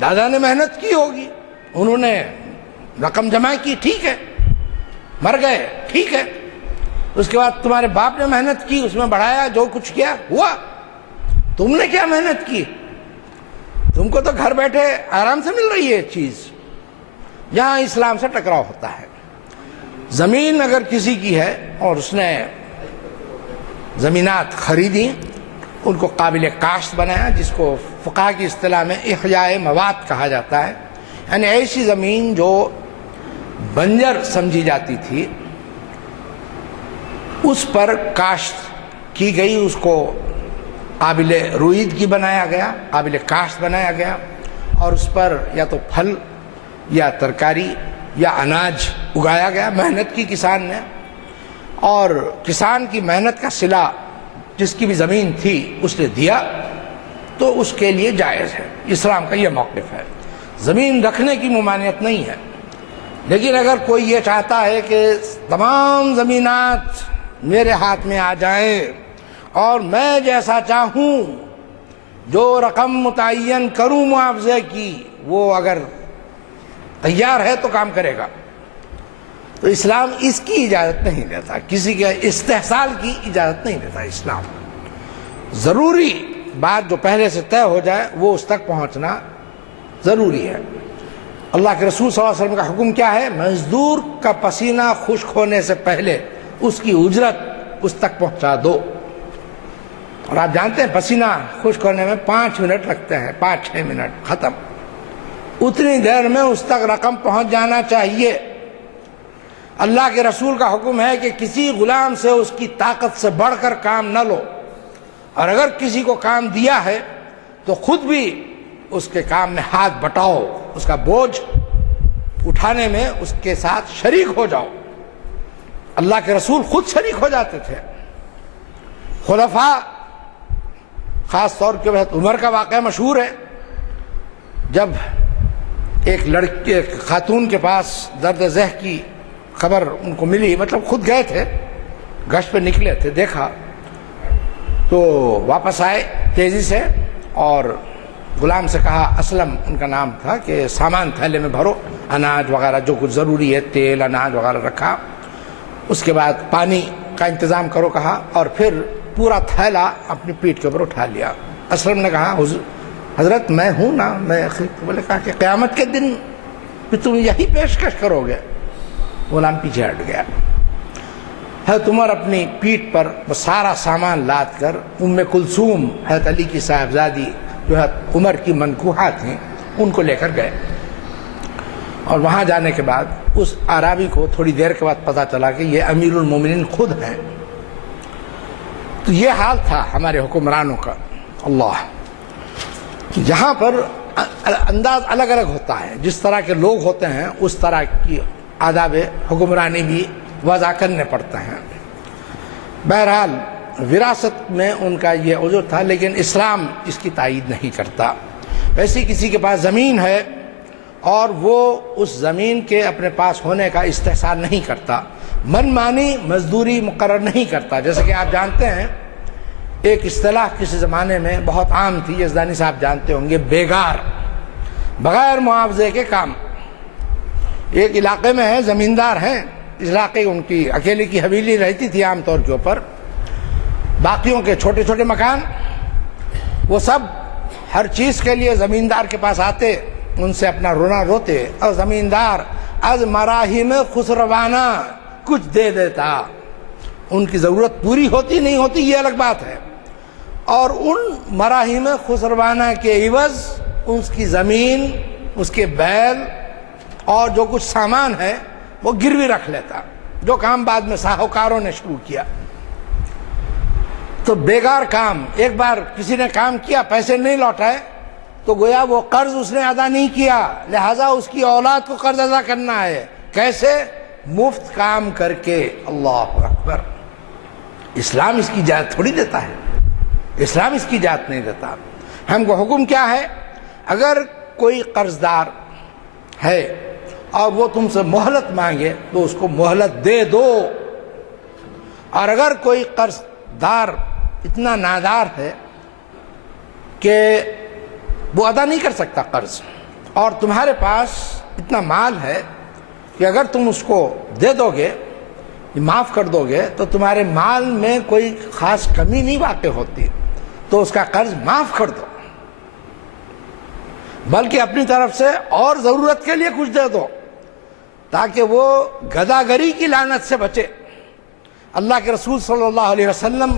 دادا نے محنت کی ہوگی، انہوں نے رقم جمع کی، ٹھیک ہے، مر گئے، ٹھیک ہے، اس کے بعد تمہارے باپ نے محنت کی، اس میں بڑھایا، جو کچھ کیا ہوا، تم نے کیا محنت کی؟ تم کو تو گھر بیٹھے آرام سے مل رہی ہے چیز۔ یہاں اسلام سے ٹکراؤ ہوتا ہے۔ زمین اگر کسی کی ہے اور اس نے زمینات خریدی، ان کو قابل کاشت بنایا، جس کو فقہ کی اصطلاح میں احیاء مواد کہا جاتا ہے، یعنی ایسی زمین جو بنجر سمجھی جاتی تھی اس پر کاشت کی گئی، اس کو قابل رویدگی بنایا گیا، قابل کاشت بنایا گیا، اور اس پر یا تو پھل یا ترکاری یا اناج اگایا گیا، محنت کی کسان نے، اور کسان کی محنت کا صلہ جس کی بھی زمین تھی اس نے دیا، تو اس کے لیے جائز ہے۔ اسلام کا یہ موقف ہے، زمین رکھنے کی ممانعت نہیں ہے۔ لیکن اگر کوئی یہ چاہتا ہے کہ تمام زمینات میرے ہاتھ میں آ جائیں اور میں جیسا چاہوں جو رقم متعین کروں معاوضے کی، وہ اگر تیار ہے تو کام کرے گا، تو اسلام اس کی اجازت نہیں دیتا، کسی کے استحصال کی اجازت نہیں دیتا اسلام۔ ضروری بات جو پہلے سے طے ہو جائے وہ اس تک پہنچنا ضروری ہے۔ اللہ کے رسول صلی اللہ علیہ وسلم کا حکم کیا ہے؟ مزدور کا پسینہ خشک ہونے سے پہلے اس کی اجرت اس تک پہنچا دو۔ اور آپ جانتے ہیں پسینہ خشک ہونے میں 5 منٹ لگتے ہیں، 5-6 منٹ، ختم۔ اتنی دیر میں اس تک رقم پہنچ جانا چاہیے۔ اللہ کے رسول کا حکم ہے کہ کسی غلام سے اس کی طاقت سے بڑھ کر کام نہ لو، اور اگر کسی کو کام دیا ہے تو خود بھی اس کے کام میں ہاتھ بٹاؤ، اس کا بوجھ اٹھانے میں اس کے ساتھ شریک ہو جاؤ۔ اللہ کے رسول خود شریک ہو جاتے تھے۔ خلفاء، خاص طور کے حضرت عمر کا واقعہ مشہور ہے، جب ایک لڑکی، ایک خاتون کے پاس درد ذہ کی خبر ان کو ملی، مطلب خود گئے تھے، گشت پہ نکلے تھے، دیکھا تو واپس آئے تیزی سے اور غلام سے کہا، اسلم ان کا نام تھا، کہ سامان تھیلے میں بھرو، اناج وغیرہ جو کچھ ضروری ہے، تیل اناج وغیرہ رکھا، اس کے بعد پانی کا انتظام کرو کہا، اور پھر پورا تھیلا اپنی پیٹھ کے اوپر اٹھا لیا۔ اسلم نے کہا، حضرت میں ہوں نا، میں بولے کہا کہ قیامت کے دن بھی تم یہی پیشکش کرو گے؟ غلام پیچھے ہٹ گیا۔ حضرت عمر اپنی پیٹھ پر وہ سارا سامان لاد کر ام کلثوم، حضرت علی کی صاحبزادی جو حضرت عمر کی منکوحہ تھیں، ان کو لے کر گئے، اور وہاں جانے کے بعد اس اعرابی کو تھوڑی دیر کے بعد پتہ چلا کہ یہ امیر المومنین خود ہیں۔ تو یہ حال تھا ہمارے حکمرانوں کا۔ اللہ، یہاں پر انداز الگ الگ ہوتا ہے، جس طرح کے لوگ ہوتے ہیں اس طرح کی آداب حکمرانی بھی وضع کرنے پڑتے ہیں۔ بہرحال وراثت میں ان کا یہ عذر تھا، لیکن اسلام اس کی تائید نہیں کرتا۔ ویسے کسی کے پاس زمین ہے اور وہ اس زمین کے اپنے پاس ہونے کا استحصال نہیں کرتا، من مانی مزدوری مقرر نہیں کرتا، جیسے کہ آپ جانتے ہیں ایک اصطلاح کسی زمانے میں بہت عام تھی، یزدانی صاحب جانتے ہوں گے، بیگار، بغیر معاوضے کے کام۔ ایک علاقے میں ہے، زمیندار ہیں، اس علاقے ان کی اکیلے کی حویلی رہتی تھی عام طور کے اوپر، باقیوں کے چھوٹے چھوٹے مکان، وہ سب ہر چیز کے لیے زمیندار کے پاس آتے، ان سے اپنا رونا روتے، اور زمیندار از مراحم خسروانہ کچھ دے دیتا۔ ان کی ضرورت پوری ہوتی نہیں ہوتی یہ الگ بات ہے، اور ان مراحم خسروانہ کے عوض اس کی زمین، اس کے بیل اور جو کچھ سامان ہے وہ گروی رکھ لیتا، جو کام بعد میں ساہوکاروں نے شروع کیا۔ تو بیگار کام، ایک بار کسی نے کام کیا، پیسے نہیں لوٹائے تو گویا وہ قرض اس نے ادا نہیں کیا، لہذا اس کی اولاد کو قرض ادا کرنا ہے۔ کیسے؟ مفت کام کر کے۔ اللہ اکبر! اسلام اس کی اجازت تھوڑی دیتا ہے، اسلام اس کی اجازت نہیں دیتا۔ ہم کو حکم کیا ہے؟ اگر کوئی قرض دار ہے اور وہ تم سے مہلت مانگے تو اس کو مہلت دے دو، اور اگر کوئی قرض دار اتنا نادار ہے کہ وہ ادا نہیں کر سکتا قرض، اور تمہارے پاس اتنا مال ہے کہ اگر تم اس کو دے دو گے، معاف کر دو گے، تو تمہارے مال میں کوئی خاص کمی نہیں واقع ہوتی، تو اس کا قرض معاف کر دو، بلکہ اپنی طرف سے اور ضرورت کے لیے کچھ دے دو، تاکہ وہ گداگری کی لعنت سے بچے۔ اللہ کے رسول صلی اللہ علیہ وسلم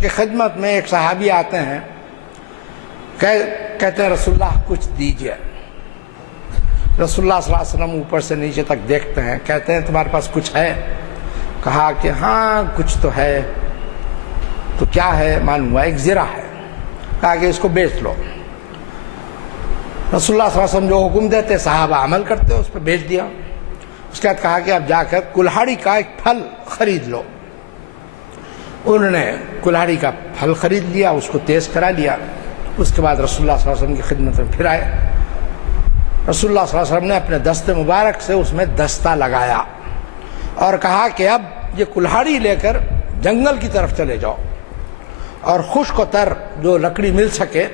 کی خدمت میں ایک صحابی آتے ہیں، کہتے ہیں رسول اللہ کچھ دیجئے۔ رسول اللہ صلی اللہ علیہ وسلم اوپر سے نیچے تک دیکھتے ہیں، کہتے ہیں تمہارے پاس کچھ ہے؟ کہا کہ ہاں کچھ تو ہے۔ تو کیا ہے؟ معلوم ہوا ایک زرہ ہے۔ کہا کہ اس کو بیچ لو۔ رسول اللہ صلی اللہ علیہ وسلم جو حکم دیتے صحابہ عمل کرتے، اس پہ بیچ دیا۔ اس کے بعد کہا کہ اب جا کر کلہاڑی کا ایک پھل خرید لو۔ انہوں نے کلہاڑی کا پھل خرید لیا، اس کو تیز کرا لیا۔ اس کے بعد رسول اللہ صلی اللہ علیہ وسلم کی خدمت میں پھر آئے۔ رسول اللہ صلی اللہ علیہ وسلم نے اپنے دست مبارک سے اس میں دستہ لگایا اور کہا کہ اب یہ کلہاڑی لے کر جنگل کی طرف چلے جاؤ، اور خشک و تر جو لکڑی مل سکے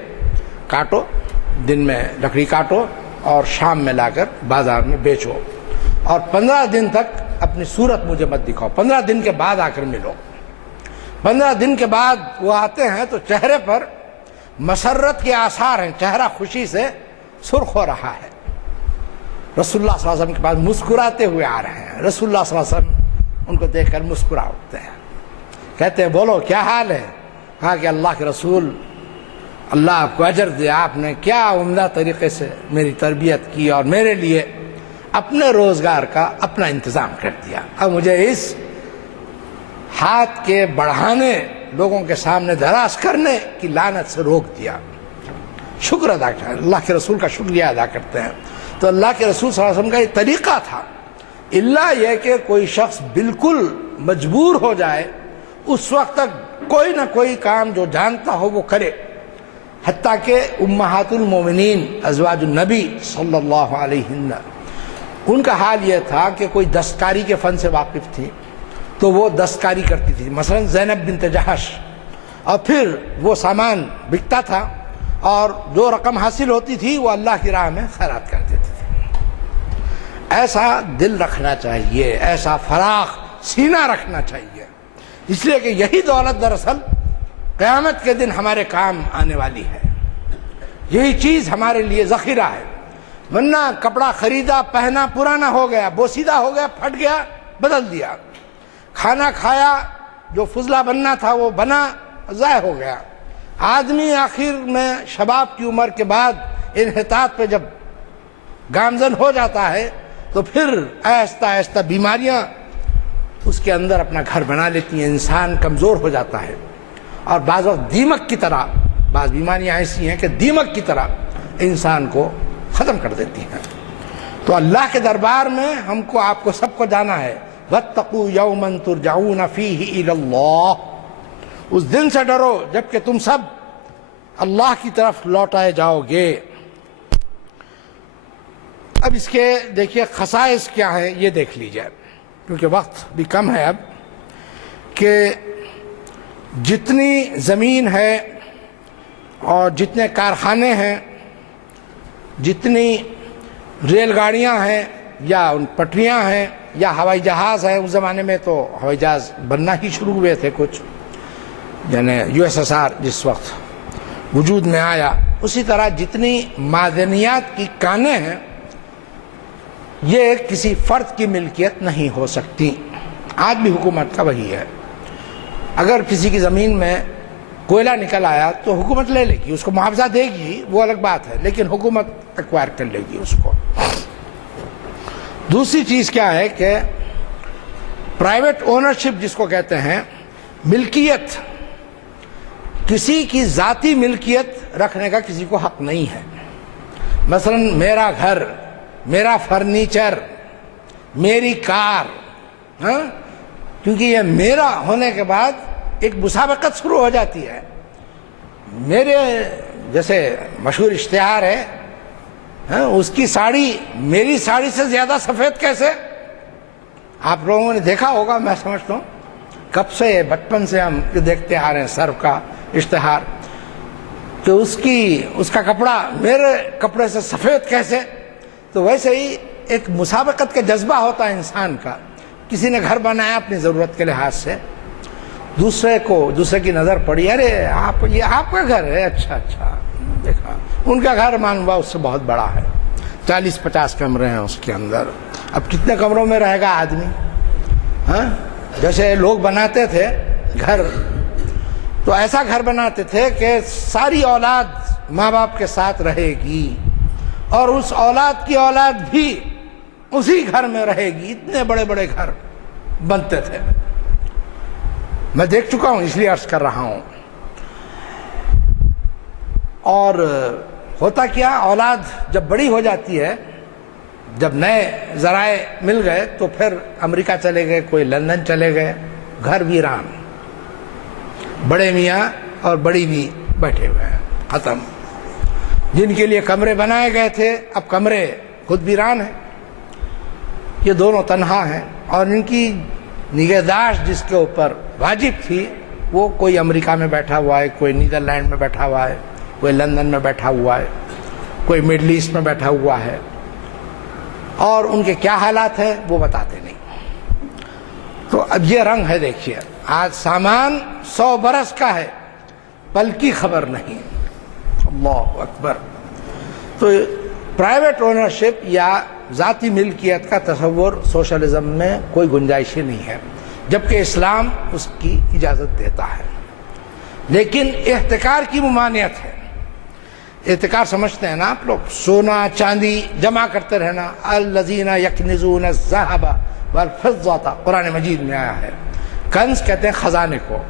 کاٹو، دن میں لکڑی کاٹو اور شام میں لا کر بازار میں بیچو، اور 15 دن تک اپنی صورت مجھے مت دکھاؤ، 15 دن کے بعد آ کر ملو۔ 15 دن کے بعد وہ آتے ہیں تو چہرے پر مسرت کے آثار ہیں، چہرہ خوشی سے سرخ ہو رہا ہے۔ رسول اللہ صلی اللہ علیہ وسلم کے پاس مسکراتے ہوئے آ رہے ہیں۔ رسول اللہ صلی اللہ علیہ وسلم ان کو دیکھ کر مسکرا اٹھتے ہیں، کہتے ہیں بولو کیا حال ہے؟ کہا کہ اللہ کے رسول، اللہ آپ کو اجر دے، آپ نے کیا عمدہ طریقے سے میری تربیت کی اور میرے لیے اپنے روزگار کا اپنا انتظام کر دیا، اب مجھے اس ہاتھ کے بڑھانے، لوگوں کے سامنے دراز کرنے کی لعنت سے روک دیا۔ شکر ادا کرتے ہیں، اللہ کے رسول کا شکریہ ادا کرتے ہیں. تو اللہ کے رسول صلی اللہ علیہ وسلم کا یہ طریقہ تھا. اللہ یہ کہ کوئی شخص بالکل مجبور ہو جائے اس وقت تک کوئی نہ کوئی کام جو جانتا ہو وہ کرے. حتیٰ کہ امہات المومنین ازواج النبی صلی اللہ علیہ وسلم ان کا حال یہ تھا کہ کوئی دستکاری کے فن سے واقف تھی تو وہ دستکاری کرتی تھی، مثلا زینب بنت جہش، اور پھر وہ سامان بکتا تھا اور جو رقم حاصل ہوتی تھی وہ اللہ کی راہ میں خیرات کر دیتی تھی. ایسا دل رکھنا چاہیے، ایسا فراخ سینہ رکھنا چاہیے، اس لیے کہ یہی دولت دراصل قیامت کے دن ہمارے کام آنے والی ہے. یہی چیز ہمارے لیے ذخیرہ ہے. ورنہ کپڑا خریدا پہنا پرانا ہو گیا، بوسیدہ ہو گیا، پھٹ گیا، بدل دیا. کھانا کھایا جو فضلہ بننا تھا وہ بنا، ضائع ہو گیا. آدمی آخر میں شباب کی عمر کے بعد انحطاط پہ جب گامزن ہو جاتا ہے تو پھر آہستہ آہستہ بیماریاں اس کے اندر اپنا گھر بنا لیتی ہیں. انسان کمزور ہو جاتا ہے اور بعض وقت دیمک کی طرح، بعض بیماریاں ایسی ہیں کہ دیمک کی طرح انسان کو ختم کر دیتی ہیں. تو اللہ کے دربار میں ہم کو، آپ کو، سب کو جانا ہے. وَاتَّقُوا يَوْمًا تُرْجَعُونَ فِيهِ إِلَى اللَّهِ، اس دن سے ڈرو جب کہ تم سب اللہ کی طرف لوٹائے جاؤ گے. اب اس کے دیکھیے خصائص کیا ہیں یہ دیکھ لیجئے، کیونکہ وقت بھی کم ہے اب، کہ جتنی زمین ہے اور جتنے کارخانے ہیں، جتنی ریل گاڑیاں ہیں یا ان پٹریاں ہیں یا ہوائی جہاز ہیں، اس زمانے میں تو ہوائی جہاز بننا ہی شروع ہوئے تھے کچھ، یعنی USSR جس وقت وجود میں آیا. اسی طرح جتنی معدنیات کی کانیں ہیں یہ کسی فرد کی ملکیت نہیں ہو سکتی. آج بھی حکومت کا وہی ہے. اگر کسی کی زمین میں کوئلہ نکل آیا تو حکومت لے لے گی، اس کو معاوضہ دے گی، وہ الگ بات ہے، لیکن حکومت ایکوائر کر لے گی اس کو. دوسری چیز کیا ہے کہ پرائیویٹ اونرشپ جس کو کہتے ہیں، ملکیت، کسی کی ذاتی ملکیت رکھنے کا کسی کو حق نہیں ہے. مثلا میرا گھر، میرا فرنیچر، میری کار، کیونکہ یہ میرا ہونے کے بعد ایک مسابقت شروع ہو جاتی ہے. میرے جیسے مشہور اشتہار ہے، اس کی ساڑی میری ساڑی سے زیادہ سفید کیسے؟ آپ لوگوں نے دیکھا ہوگا، میں سمجھتا ہوں کب سے بچپن سے ہم دیکھتے آ رہے ہیں سرف کا اشتہار، کہ اس کا کپڑا میرے کپڑے سے سفید کیسے. تو ویسے ہی ایک مسابقت کا جذبہ ہوتا ہے انسان کا. کسی نے گھر بنایا اپنی ضرورت کے لحاظ سے، دوسرے کی نظر پڑی، ارے یہ آپ کا گھر ہے، اچھا دیکھا ان کا گھر مان ہوا اس سے بہت بڑا ہے، 40-50 کمرے ہیں اس کے اندر. اب کتنے کمروں میں رہے گا آدمی؟ جیسے لوگ بناتے تھے گھر، تو ایسا گھر بناتے تھے کہ ساری اولاد ماں باپ کے ساتھ رہے گی اور اس اولاد کی اولاد بھی اسی گھر میں رہے گی. اتنے بڑے بڑے گھر بنتے تھے، میں دیکھ چکا ہوں اس لیے عرض کر رہا ہوں. اور ہوتا کیا، اولاد جب بڑی ہو جاتی ہے، جب نئے ذرائع مل گئے تو پھر امریکہ چلے گئے، کوئی لندن چلے گئے، گھر ویران، بڑے میاں اور بڑی بھی بیٹھے ہوئے ہیں، ختم. جن کے لیے کمرے بنائے گئے تھے اب کمرے خود ویران ہیں. یہ دونوں تنہا ہیں اور ان کی نگہداشت جس کے اوپر واجب تھی وہ کوئی امریکہ میں بیٹھا ہوا ہے، کوئی نیدرلینڈ میں بیٹھا ہوا ہے، کوئی لندن میں بیٹھا ہوا ہے، کوئی مڈل ایسٹ میں بیٹھا ہوا ہے، اور ان کے کیا حالات ہیں وہ بتاتے نہیں. تو اب یہ رنگ ہے. دیکھیے آج سامان 100 برس کا ہے، پل کی خبر نہیں. اللہ اکبر. تو پرائیویٹ اونرشپ یا ذاتی ملکیت کا تصور سوشلزم میں کوئی گنجائش ہی نہیں ہے، جبکہ اسلام اس کی اجازت دیتا ہے. لیکن احتکار کی ممانعت ہے. احتکار سمجھتے ہیں نا آپ لوگ، سونا چاندی جمع کرتے رہنا. الذین یکنزون الذھب والفضة قرآن مجید میں آیا ہے. کنز کہتے ہیں خزانے کو،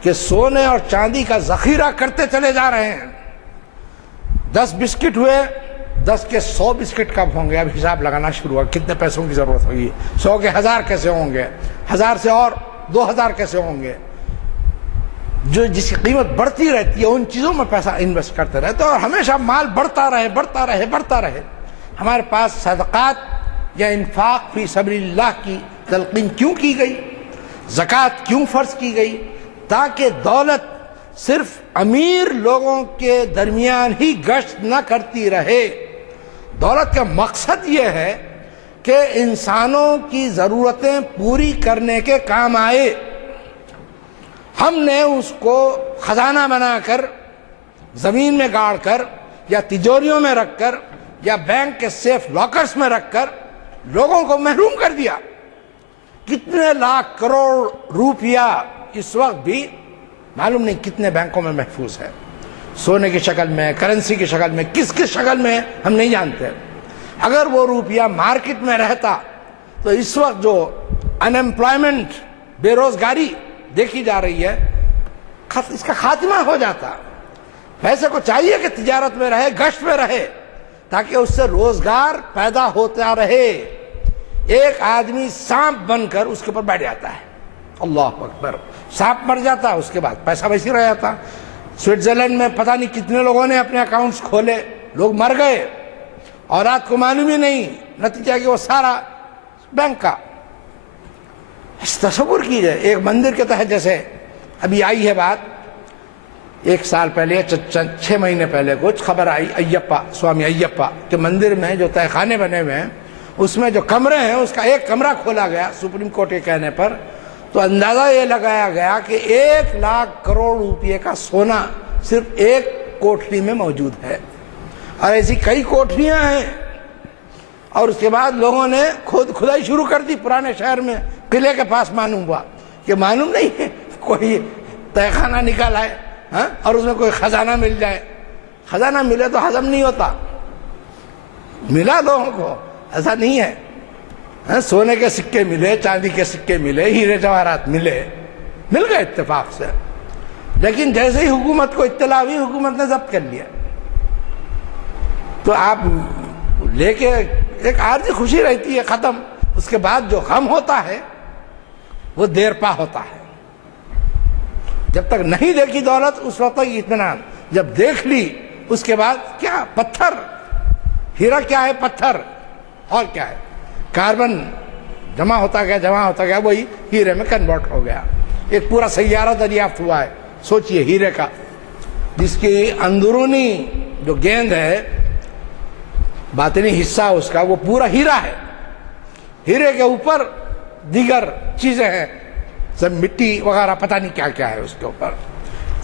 کہ سونے اور چاندی کا ذخیرہ کرتے چلے جا رہے ہیں. 10 بسکٹ ہوئے, 10 کے 100 بسکٹ کب ہوں گے؟ اب حساب لگانا شروع ہوا, کتنے پیسوں کی ضرورت ہوگی, 100 کے 1000 کیسے ہوں گے, 1000 سے اور 2000 کیسے ہوں گے. جس کی قیمت بڑھتی رہتی ہے ان چیزوں میں پیسہ انویسٹ کرتے رہتے اور ہمیشہ مال بڑھتا رہے بڑھتا رہے بڑھتا رہے. ہمارے پاس صدقات یا انفاق فی سبیل اللہ کی تلقین کیوں کی گئی, زکوٰۃ کیوں فرض کی گئی؟ تاکہ دولت صرف امیر لوگوں کے درمیان ہی گشت نہ کرتی رہے. دولت کا مقصد یہ ہے کہ انسانوں کی ضرورتیں پوری کرنے کے کام آئے. ہم نے اس کو خزانہ بنا کر, زمین میں گاڑ کر, یا تجوریوں میں رکھ کر, یا بینک کے سیف لاکرز میں رکھ کر لوگوں کو محروم کر دیا. کتنے لاکھ کروڑ روپیہ اس وقت بھی معلوم نہیں کتنے بینکوں میں محفوظ ہے, سونے کی شکل میں, کرنسی کی شکل میں, کس شکل میں ہم نہیں جانتے. اگر وہ روپیہ مارکیٹ میں رہتا تو اس وقت جو انمپلائمنٹ, بے روزگاری دیکھی جا رہی ہے, اس کا خاتمہ ہو جاتا. پیسے کو چاہیے کہ تجارت میں رہے, گشت میں رہے, تاکہ اس سے روزگار پیدا ہوتا رہے. ایک آدمی سانپ بن کر اس کے اوپر بیٹھ جاتا ہے, اللہ اکبر, سانپ مر جاتا, اس کے بعد پیسہ ویسے رہ جاتا. سوئٹزرلینڈ میں پتہ نہیں کتنے لوگوں نے اپنے اکاؤنٹس کھولے, لوگ مر گئے, اولاد کو معلوم ہی نہیں, نتیجہ کہ وہ سارا بینک کا. تصور کیجئے ایک مندر کے تحت, جیسے ابھی آئی ہے بات, 1 سال پہلے 6 مہینے پہلے کچھ خبر آئی ایپا, سوامی ایپا کے مندر میں جو تہہ خانے بنے ہوئے ہیں اس میں جو کمرے ہیں اس کا ایک کمرہ کھولا گیا سپریم کورٹ کے کہنے پر, تو اندازہ یہ لگایا گیا کہ 1 لاکھ کروڑ روپے کا سونا صرف ایک کوٹھری میں موجود ہے. اور ایسی کئی کوٹھریاں ہیں. اور اس کے بعد لوگوں نے کھدائی شروع کر دی پرانے شہر میں, قلعے کے پاس معلوم ہوا کہ معلوم نہیں ہے کوئی تہہ خانہ نکالا ہے اور اس میں کوئی خزانہ مل جائے. خزانہ ملے تو ہضم نہیں ہوتا, ملا لوگوں کو, ایسا نہیں ہے. سونے کے سکے ملے, چاندی کے سکے ملے, ہیرے جواہرات مل گئے اتفاق سے. لیکن جیسے ہی حکومت کو اطلاع ہوئی, حکومت نے ضبط کر لیا. تو آپ لے کے ایک عارضی خوشی رہتی ہے, ختم. اس کے بعد جو غم ہوتا ہے وہ دیر پا ہوتا ہے. جب تک نہیں دیکھی دولت اس وقت تک اطمینان, جب دیکھ لی اس کے بعد کیا پتھر, ہیرا کیا ہے, پتھر, اور کیا ہے, کاربن جمع ہوتا گیا وہی ہیرے میں کنورٹ ہو گیا. ایک پورا سیارہ دریافت ہوا ہے, سوچئے ہیرے کا, جس کی اندرونی جو گیند ہے, باطنی حصہ اس کا, وہ پورا ہیرا ہے. ہیرے کے اوپر دیگر چیزیں ہیں, سب مٹی وغیرہ پتہ نہیں کیا کیا ہے اس کے اوپر.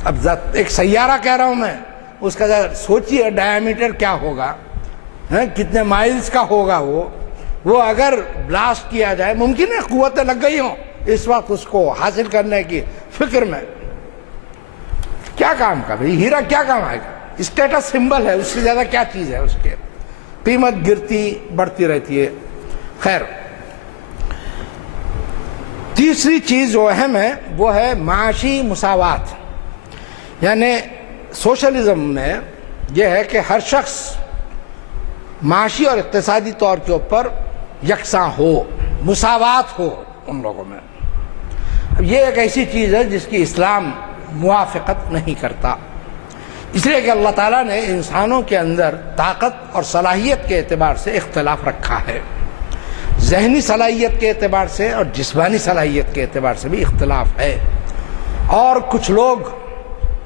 اب ایک سیارہ کہہ رہا ہوں میں, اس کا سوچئے ڈائیمیٹر کیا ہوگا, کتنے مائلز کا ہوگا. وہ اگر بلاسٹ کیا جائے, ممکن ہے قوتیں لگ گئی ہوں اس وقت اس کو حاصل کرنے کی فکر میں. کیا کام کا بھائی, ہیرا کیا کام آئے گا, اسٹیٹس سمبل ہے, اس سے زیادہ کیا چیز ہے. اس کے قیمت گرتی بڑھتی رہتی ہے. خیر, تیسری چیز جو اہم ہے وہ ہے معاشی مساوات. یعنی سوشلزم میں یہ ہے کہ ہر شخص معاشی اور اقتصادی طور کے اوپر یکساں ہو, مساوات ہو ان لوگوں میں. اب یہ ایک ایسی چیز ہے جس کی اسلام موافقت نہیں کرتا, اس لیے کہ اللہ تعالیٰ نے انسانوں کے اندر طاقت اور صلاحیت کے اعتبار سے اختلاف رکھا ہے. ذہنی صلاحیت کے اعتبار سے اور جسمانی صلاحیت کے اعتبار سے بھی اختلاف ہے. اور کچھ لوگ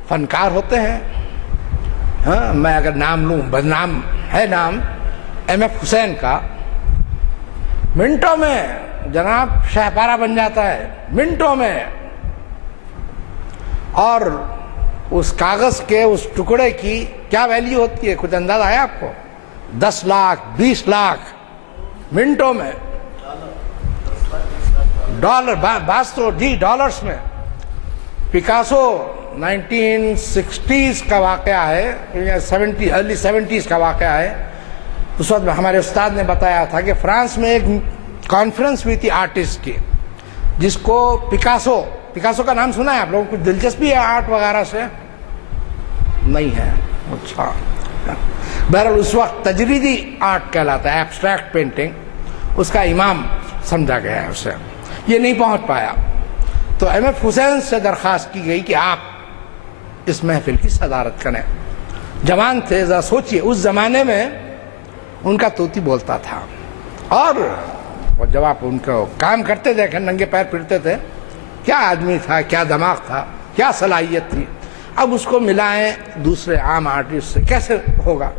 فنکار ہوتے ہیں, میں اگر نام لوں, بدنام ہے نام ایم ایف حسین کا, منٹوں میں جناب شہپارہ بن جاتا ہے, منٹوں میں. اور اس کاغذ کے اس ٹکڑے کی کیا ویلیو ہوتی ہے, کچھ اندازہ ہے آپ کو؟ 10 لاکھ 20 لاکھ منٹوں میں. ڈالر, بات تو جی ڈالرز میں. پکاسو 1960s کا واقعہ ہے, ارلی 70s کا واقعہ ہے. اس وقت ہمارے استاد نے بتایا تھا کہ فرانس میں ایک کانفرنس ہوئی تھی آرٹسٹ کی, جس کو پکاسو کا نام سنا ہے آپ لوگوں کو؟ کچھ دلچسپی ہے آرٹ وغیرہ سے؟ نہیں ہے. اچھا, بہرحال اس وقت تجریدی آرٹ کہلاتا ہے، ایبسٹریکٹ پینٹنگ، اس کا امام سمجھا گیا ہے اسے، یہ نہیں پہنچ پایا۔ تو ایم ایف حسین سے درخواست کی گئی کہ آپ اس محفل کی صدارت کریں۔ جوان تھے، ذرا سوچئے اس زمانے میں ان کا طوطی بولتا تھا، اور جب آپ ان کو کام کرتے دیکھیں، ننگے پیر پھرتے تھے، کیا آدمی تھا، کیا دماغ تھا، کیا صلاحیت تھی۔ اب اس کو ملائیں دوسرے عام آرٹسٹ سے، کیسے ہوگا؟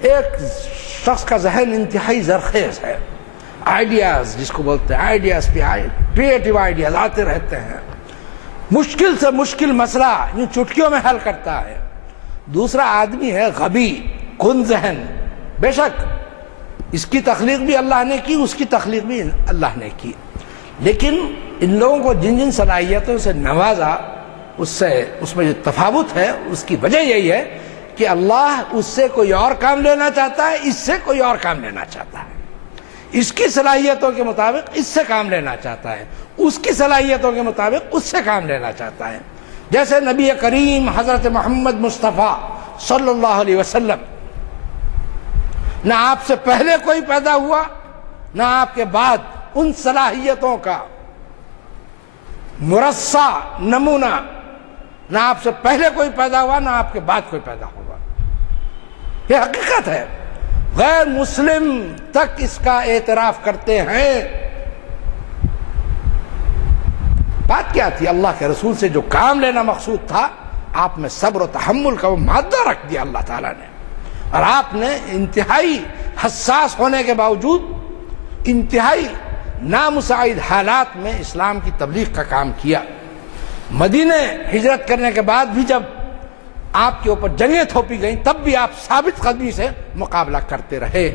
ایک شخص کا ذہن انتہائی زرخیز ہے، آئیڈیاز جس کو بولتے ہیں، آئیڈیاز پہ کریٹیو آئیڈیاز آتے رہتے ہیں، مشکل سے مشکل مسئلہ یوں چٹکیوں میں حل کرتا ہے۔ دوسرا آدمی ہے غبی، کن ذہن، بے شک اس کی تخلیق بھی اللہ نے کی، اس کی تخلیق بھی اللہ نے کی، لیکن ان لوگوں کو جن جن صلاحیتوں سے نوازا، اس میں جو تفاوت ہے، اس کی وجہ یہی ہے کہ اللہ اس سے کوئی اور کام لینا چاہتا ہے، اس سے کوئی اور کام لینا چاہتا ہے، اس کی صلاحیتوں کے مطابق اس سے کام لینا چاہتا ہے، اس کی صلاحیتوں کے مطابق اس سے کام لینا چاہتا ہے۔ جیسے نبی کریم حضرت محمد مصطفیٰ صلی اللہ علیہ وسلم، نہ آپ سے پہلے کوئی پیدا ہوا، نہ آپ کے بعد ان صلاحیتوں کا مرصع نمونہ، نہ آپ سے پہلے کوئی پیدا ہوا، نہ آپ کے بعد کوئی پیدا ہوگا۔ یہ حقیقت ہے، غیر مسلم تک اس کا اعتراف کرتے ہیں۔ بات کیا تھی؟ اللہ کے رسول سے جو کام لینا مقصود تھا، آپ میں صبر و تحمل کا وہ مادہ رکھ دیا اللہ تعالیٰ نے، اور آپ نے انتہائی حساس ہونے کے باوجود انتہائی نامساعد حالات میں اسلام کی تبلیغ کا کام کیا۔ مدینہ ہجرت کرنے کے بعد بھی جب آپ کے اوپر جنگیں تھوپی گئیں، تب بھی آپ ثابت قدمی سے مقابلہ کرتے رہے،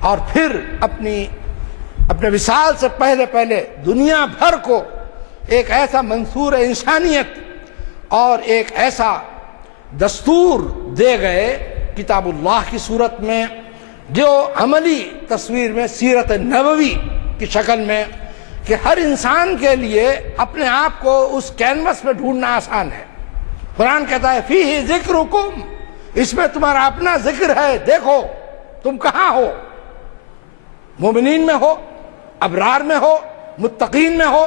اور پھر اپنے وصال سے پہلے دنیا بھر کو ایک ایسا منصور انسانیت اور ایک ایسا دستور دے گئے کتاب اللہ کی صورت میں، جو عملی تصویر میں سیرت نبوی کی شکل میں، کہ ہر انسان کے لیے اپنے آپ کو اس کینوس میں ڈھونڈنا آسان ہے۔ قرآن کہتا ہے فیہ ذکرکم، اس میں تمہارا اپنا ذکر ہے، دیکھو تم کہاں ہو، مومنین میں ہو، ابرار میں ہو، متقین میں ہو،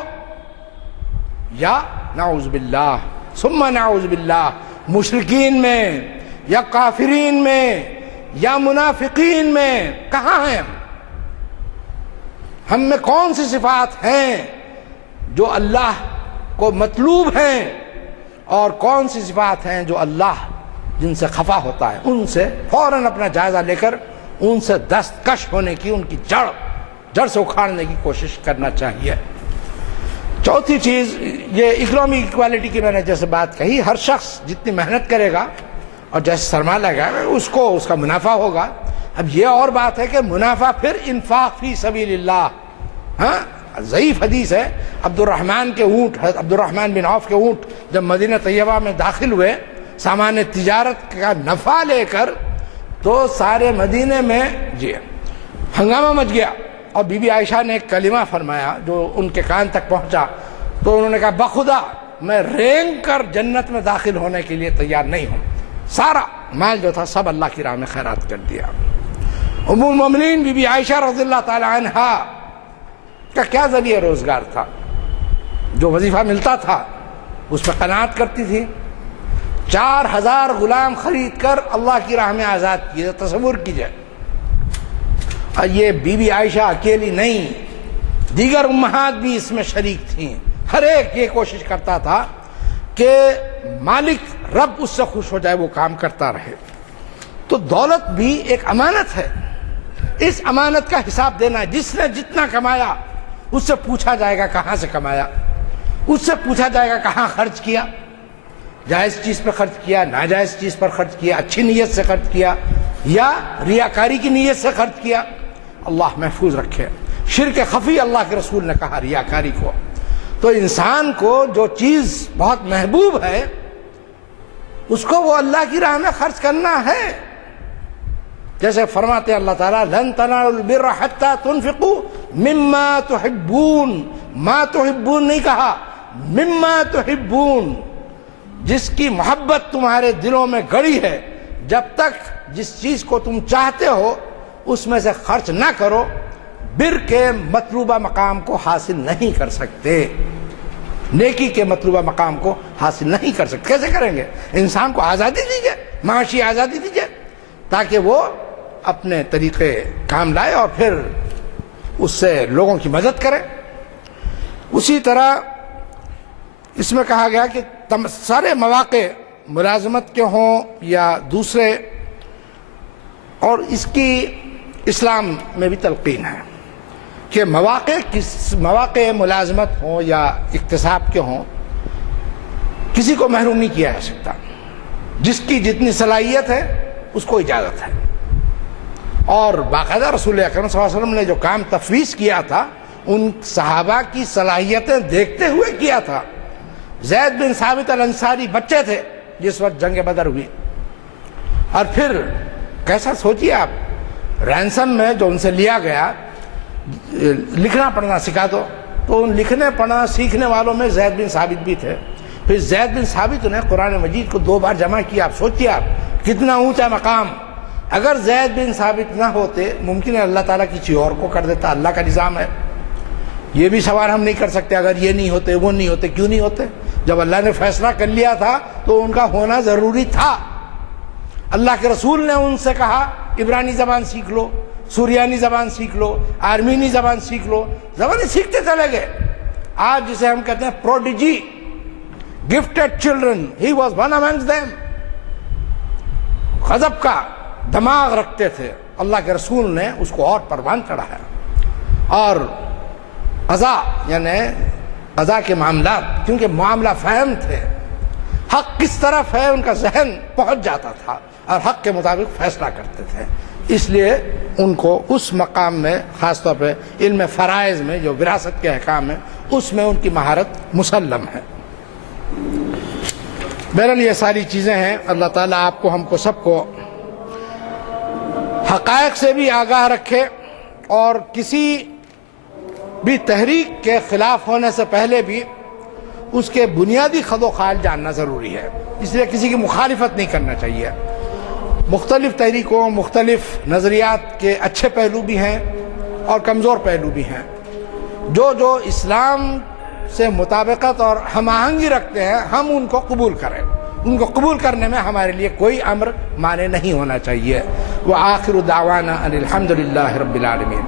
یا نعوذ باللہ ثم نعوذ باللہ مشرکین میں، یا کافرین میں، یا منافقین میں، کہاں ہیں ہم میں کون سی صفات ہیں جو اللہ کو مطلوب ہیں، اور کون سی صفات ہیں جو اللہ جن سے خفا ہوتا ہے، ان سے فوراً اپنا جائزہ لے کر ان سے دستکش ہونے کی، ان کی جڑ سے اکھاڑنے کی کوشش کرنا چاہیے۔ چوتھی چیز، یہ اکنامک ایکوالٹی کی میں نے جیسے بات کہی، ہر شخص جتنی محنت کرے گا اور جیسے سرمایہ لگائے گا اس کو اس کا منافع ہوگا۔ اب یہ اور بات ہے کہ منافع پھر انفاق فی سبیل اللہ، ہاں ضعیف حدیث ہے، عبد الرحمن بن عوف کے اونٹ جب مدینہ طیبہ میں داخل ہوئے سامان تجارت کا نفع لے کر، تو سارے مدینے میں ہنگامہ مچ گیا، اور بی بی عائشہ نے ایک کلمہ فرمایا جو ان کے کان تک پہنچا، تو انہوں نے کہا بخدا میں رینگ کر جنت میں داخل ہونے کے لیے تیار نہیں ہوں۔ سارا مال جو تھا سب اللہ کی راہ میں خیرات کر دیا۔ ام المومنین بی بی عائشہ رضی اللہ تعالی عنہا کا کیا ذریعہ روزگار تھا؟ جو وظیفہ ملتا تھا اس پہ قناعت کرتی تھی۔ 4000 غلام خرید کر اللہ کی راہ میں آزاد کیے، تصور کیجئے۔ اور یہ بی بی عائشہ اکیلی نہیں، دیگر امہات بھی اس میں شریک تھیں۔ ہر ایک یہ کوشش کرتا تھا کہ مالک رب اس سے خوش ہو جائے، وہ کام کرتا رہے۔ تو دولت بھی ایک امانت ہے، اس امانت کا حساب دینا ہے۔ جس نے جتنا کمایا اس سے پوچھا جائے گا کہاں سے کمایا، اس سے پوچھا جائے گا کہاں خرچ کیا، جائز چیز پر خرچ کیا، ناجائز چیز پر خرچ کیا، اچھی نیت سے خرچ کیا یا ریاکاری کی نیت سے خرچ کیا۔ اللہ محفوظ رکھے۔ شرک خفی اللہ کے رسول نے کہا ریاکاری کو۔ تو انسان کو جو چیز بہت محبوب ہے اس کو وہ اللہ کی راہ میں خرچ کرنا ہے۔ جیسے فرماتے ہیں اللہ تعالیٰ لن تنالوا البر حتى تنفقوا مما تحبون، ما تحبون نہیں کہا، مما تحبون، جس کی محبت تمہارے دلوں میں گڑی ہے، جب تک جس چیز کو تم چاہتے ہو اس میں سے خرچ نہ کرو بر کے مطلوبہ مقام کو حاصل نہیں کر سکتے، نیکی کے مطلوبہ مقام کو حاصل نہیں کر سکتے۔ کیسے کریں گے؟ انسان کو آزادی دیجئے، معاشی آزادی دیجئے تاکہ وہ اپنے طریقے کام لائے اور پھر اس سے لوگوں کی مدد کرے۔ اسی طرح اس میں کہا گیا کہ سارے مواقع ملازمت کے ہوں یا دوسرے، اور اس کی اسلام میں بھی تلقین ہے کہ مواقع ملازمت ہوں یا اکتساب کے ہوں، کسی کو محروم نہیں کیا جا سکتا، جس کی جتنی صلاحیت ہے اس کو اجازت ہے۔ اور باقاعدہ رسول اکرم صلی اللہ علیہ وسلم نے جو کام تفویض کیا تھا ان صحابہ کی صلاحیتیں دیکھتے ہوئے کیا تھا۔ زید بن ثابت الانصاری بچے تھے جس وقت جنگ بدر ہوئی، اور پھر کیسا سوچیے آپ، رینسم میں جو ان سے لیا گیا لکھنا پڑھنا سکھا دو، تو ان لکھنے پڑھنا سیکھنے والوں میں زید بن ثابت بھی تھے۔ پھر زید بن ثابت نے قرآن مجید کو 2 بار جمع کیا۔ آپ سوچیے آپ کتنا اونچا مقام۔ اگر زید بن ثابت نہ ہوتے ممکن ہے اللہ تعالیٰ کسی اور کو کر دیتا، اللہ کا نظام ہے۔ یہ بھی سوال ہم نہیں کر سکتے اگر یہ نہیں ہوتے وہ نہیں ہوتے، کیوں نہیں ہوتے؟ جب اللہ نے فیصلہ کر لیا تھا تو ان کا ہونا ضروری تھا۔ اللہ کے رسول نے ان سے کہا عبرانی زبان سیکھ لو، سوریانی زبان سیکھ لو، آرمینی زبان سیکھ لو، زبانیں سیکھتے چلے گئے۔ آج جسے ہم کہتے ہیں prodigy, gifted children, he was one amongst them. غضب کا دماغ رکھتے تھے، اللہ کے رسول نے اس کو اور پروان چڑھایا۔ اور قضا یعنی قضا کے معاملات، کیونکہ معاملہ فہم تھے، حق کس طرف ہے ان کا ذہن پہنچ جاتا تھا اور حق کے مطابق فیصلہ کرتے تھے، اس لیے ان کو اس مقام میں خاص طور پہ علم فرائض میں جو وراثت کے احکام ہیں اس میں ان کی مہارت مسلم ہے۔ بہرحال یہ ساری چیزیں ہیں۔ اللہ تعالیٰ آپ کو، ہم کو، سب کو حقائق سے بھی آگاہ رکھے، اور کسی بھی تحریک کے خلاف ہونے سے پہلے بھی اس کے بنیادی خد و خال جاننا ضروری ہے، اس لیے کسی کی مخالفت نہیں کرنا چاہیے۔ مختلف تحریکوں، مختلف نظریات کے اچھے پہلو بھی ہیں اور کمزور پہلو بھی ہیں۔ جو اسلام سے مطابقت اور ہم آہنگی رکھتے ہیں ہم ان کو قبول کریں، ان کو قبول کرنے میں ہمارے لیے کوئی امر مانع نہیں ہونا چاہیے۔ وآخر دعوانا ان الحمد للہ رب العالمین۔